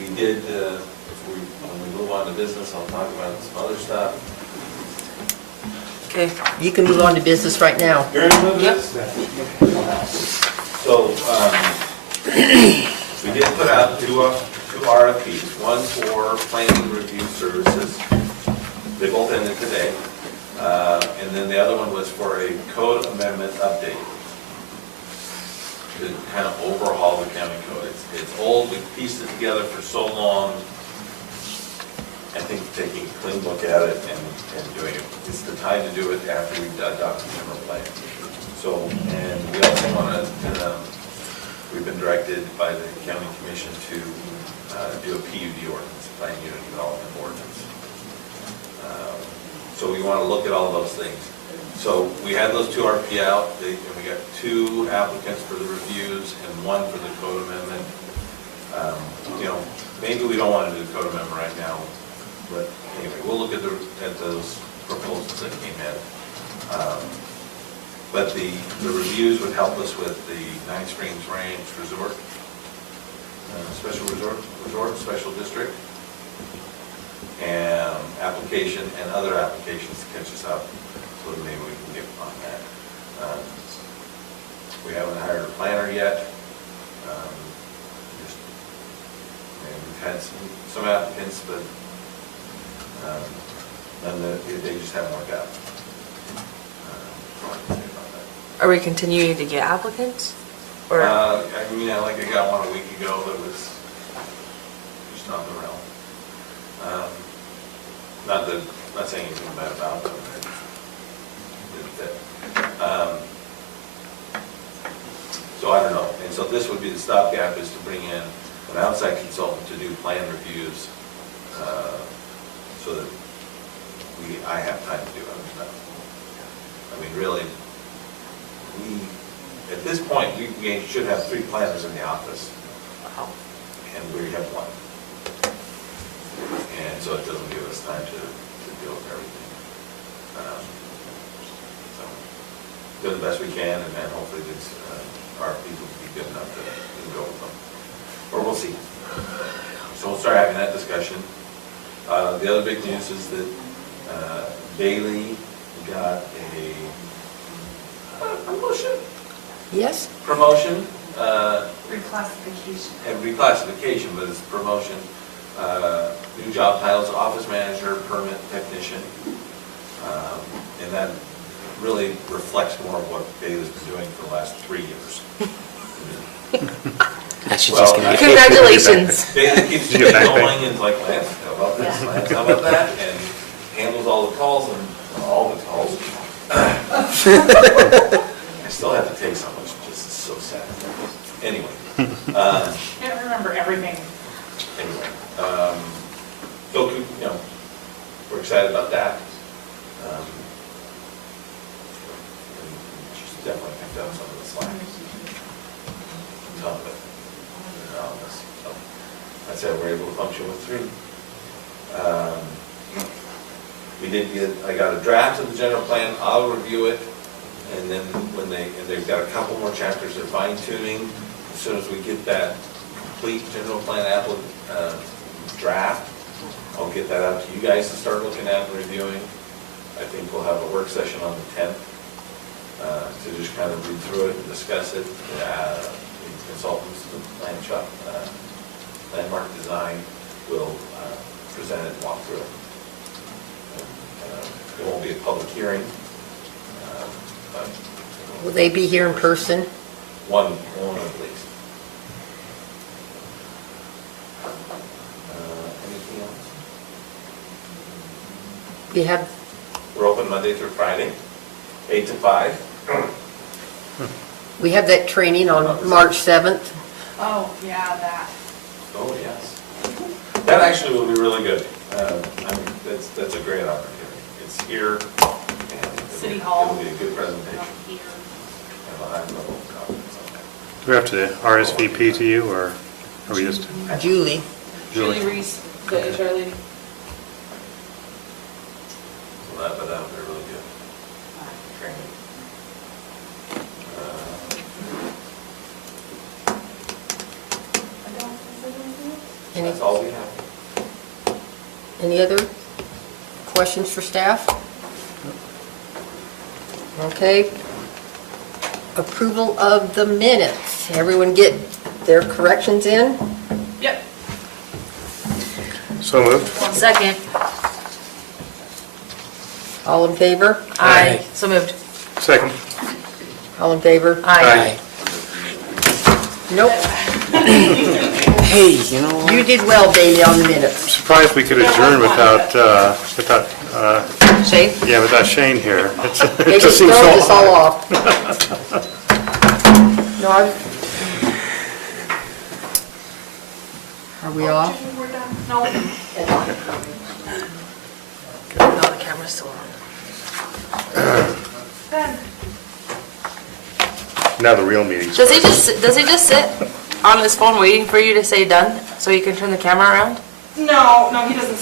We did, when we move on to business, I'll talk about some other stuff. Okay. You can move on to business right now. You're in with this? So, we did put out two RFPs, one for planning review services. They both ended today. And then the other one was for a code amendment update to kind of overhaul the county code. It's old, we pieced it together for so long. I think taking a clean look at it and doing it, it's the time to do it after we've adopted the general plan. So, and we also want to, we've been directed by the county commission to do a PUD ordinance, Plan Unit Development Ordinance. So we want to look at all those things. So we had those two RP out, and we got two applicants for the reviews and one for the code amendment. Maybe we don't want to do the code amendment right now, but anyway, we'll look at those proposals that came in. But the reviews would help us with the Nine Springs Range Resort, special special district, and application and other applications to catch us up, so that maybe we can get on that. We haven't hired a planner yet. And we've had some applicants, but they just haven't worked out. Are we continuing to get applicants? Or I got one a week ago that was just not in the realm. Not saying anything bad about them, but it didn't fit. So I don't know. And so this would be the stopgap, is to bring in an outside consultant to do plan reviews, so that I have time to do other stuff. I mean, really, at this point, we should have 3 planners in the office, and we have 1. And so it doesn't give us time to deal with everything. So, do the best we can, and then hopefully our people will be good enough to go with them. Or we'll see. So we'll start having that discussion. The other big news is that Bailey got a promotion. Yes? Promotion. Reclassification. And reclassification, but it's promotion. New job titles, office manager, permit technician. And that really reflects more of what Bailey's been doing for the last 3 years. congratulations. Bailey keeps going and like, Lance, how about this, Lance, how about that? And handles all the calls and all the calls. I still have to take so much, just is so sad. Anyway. Can't remember everything. Anyway, so, we're excited about that. And she's definitely picked up some of the slack. Some of it. So that's how we're able to function with 3. I got a draft of the general plan, I'll review it, and then they've got a couple more chapters they're fine tuning. As soon as we get that complete general plan draft, I'll get that out to you guys to start looking at and reviewing. I think we'll have a work session on the 10th to just kind of read through it and discuss it. The consultants, the landmark design will present it and walk through it. It won't be a public hearing, but Will they be here in person? one at least. Anything else? We have, We're open Monday through Friday, 8 to 5. we have that training on March 7th. Oh, yeah, that. Oh, yes. That actually will be really good. That's a great opportunity. It's here, and City Hall. It'll be a good presentation. Not here. And I'll have a little confidence on that. Do we have to RSVP to you, or are we just? Julie. Julie Reese, the HR lady. So that'll be really good. Training. Any, That's all we have. any other questions for staff? Okay. Approval of the minutes. Everyone get their corrections in? Yep. So moved. Second. All in favor? Aye. So moved. Second. All in favor? Aye. Nope. Hey, you know what? You did well, Bailey, on the minutes. Surprised we could adjourn without Shane? without Shane here. They It just just seems throw so this all odd. off. No, are we off? We're done. No. No, the camera's still on. Ben. Now the real meeting. Does he just sit on his phone waiting for you to say done so you can turn the camera around? No, he doesn't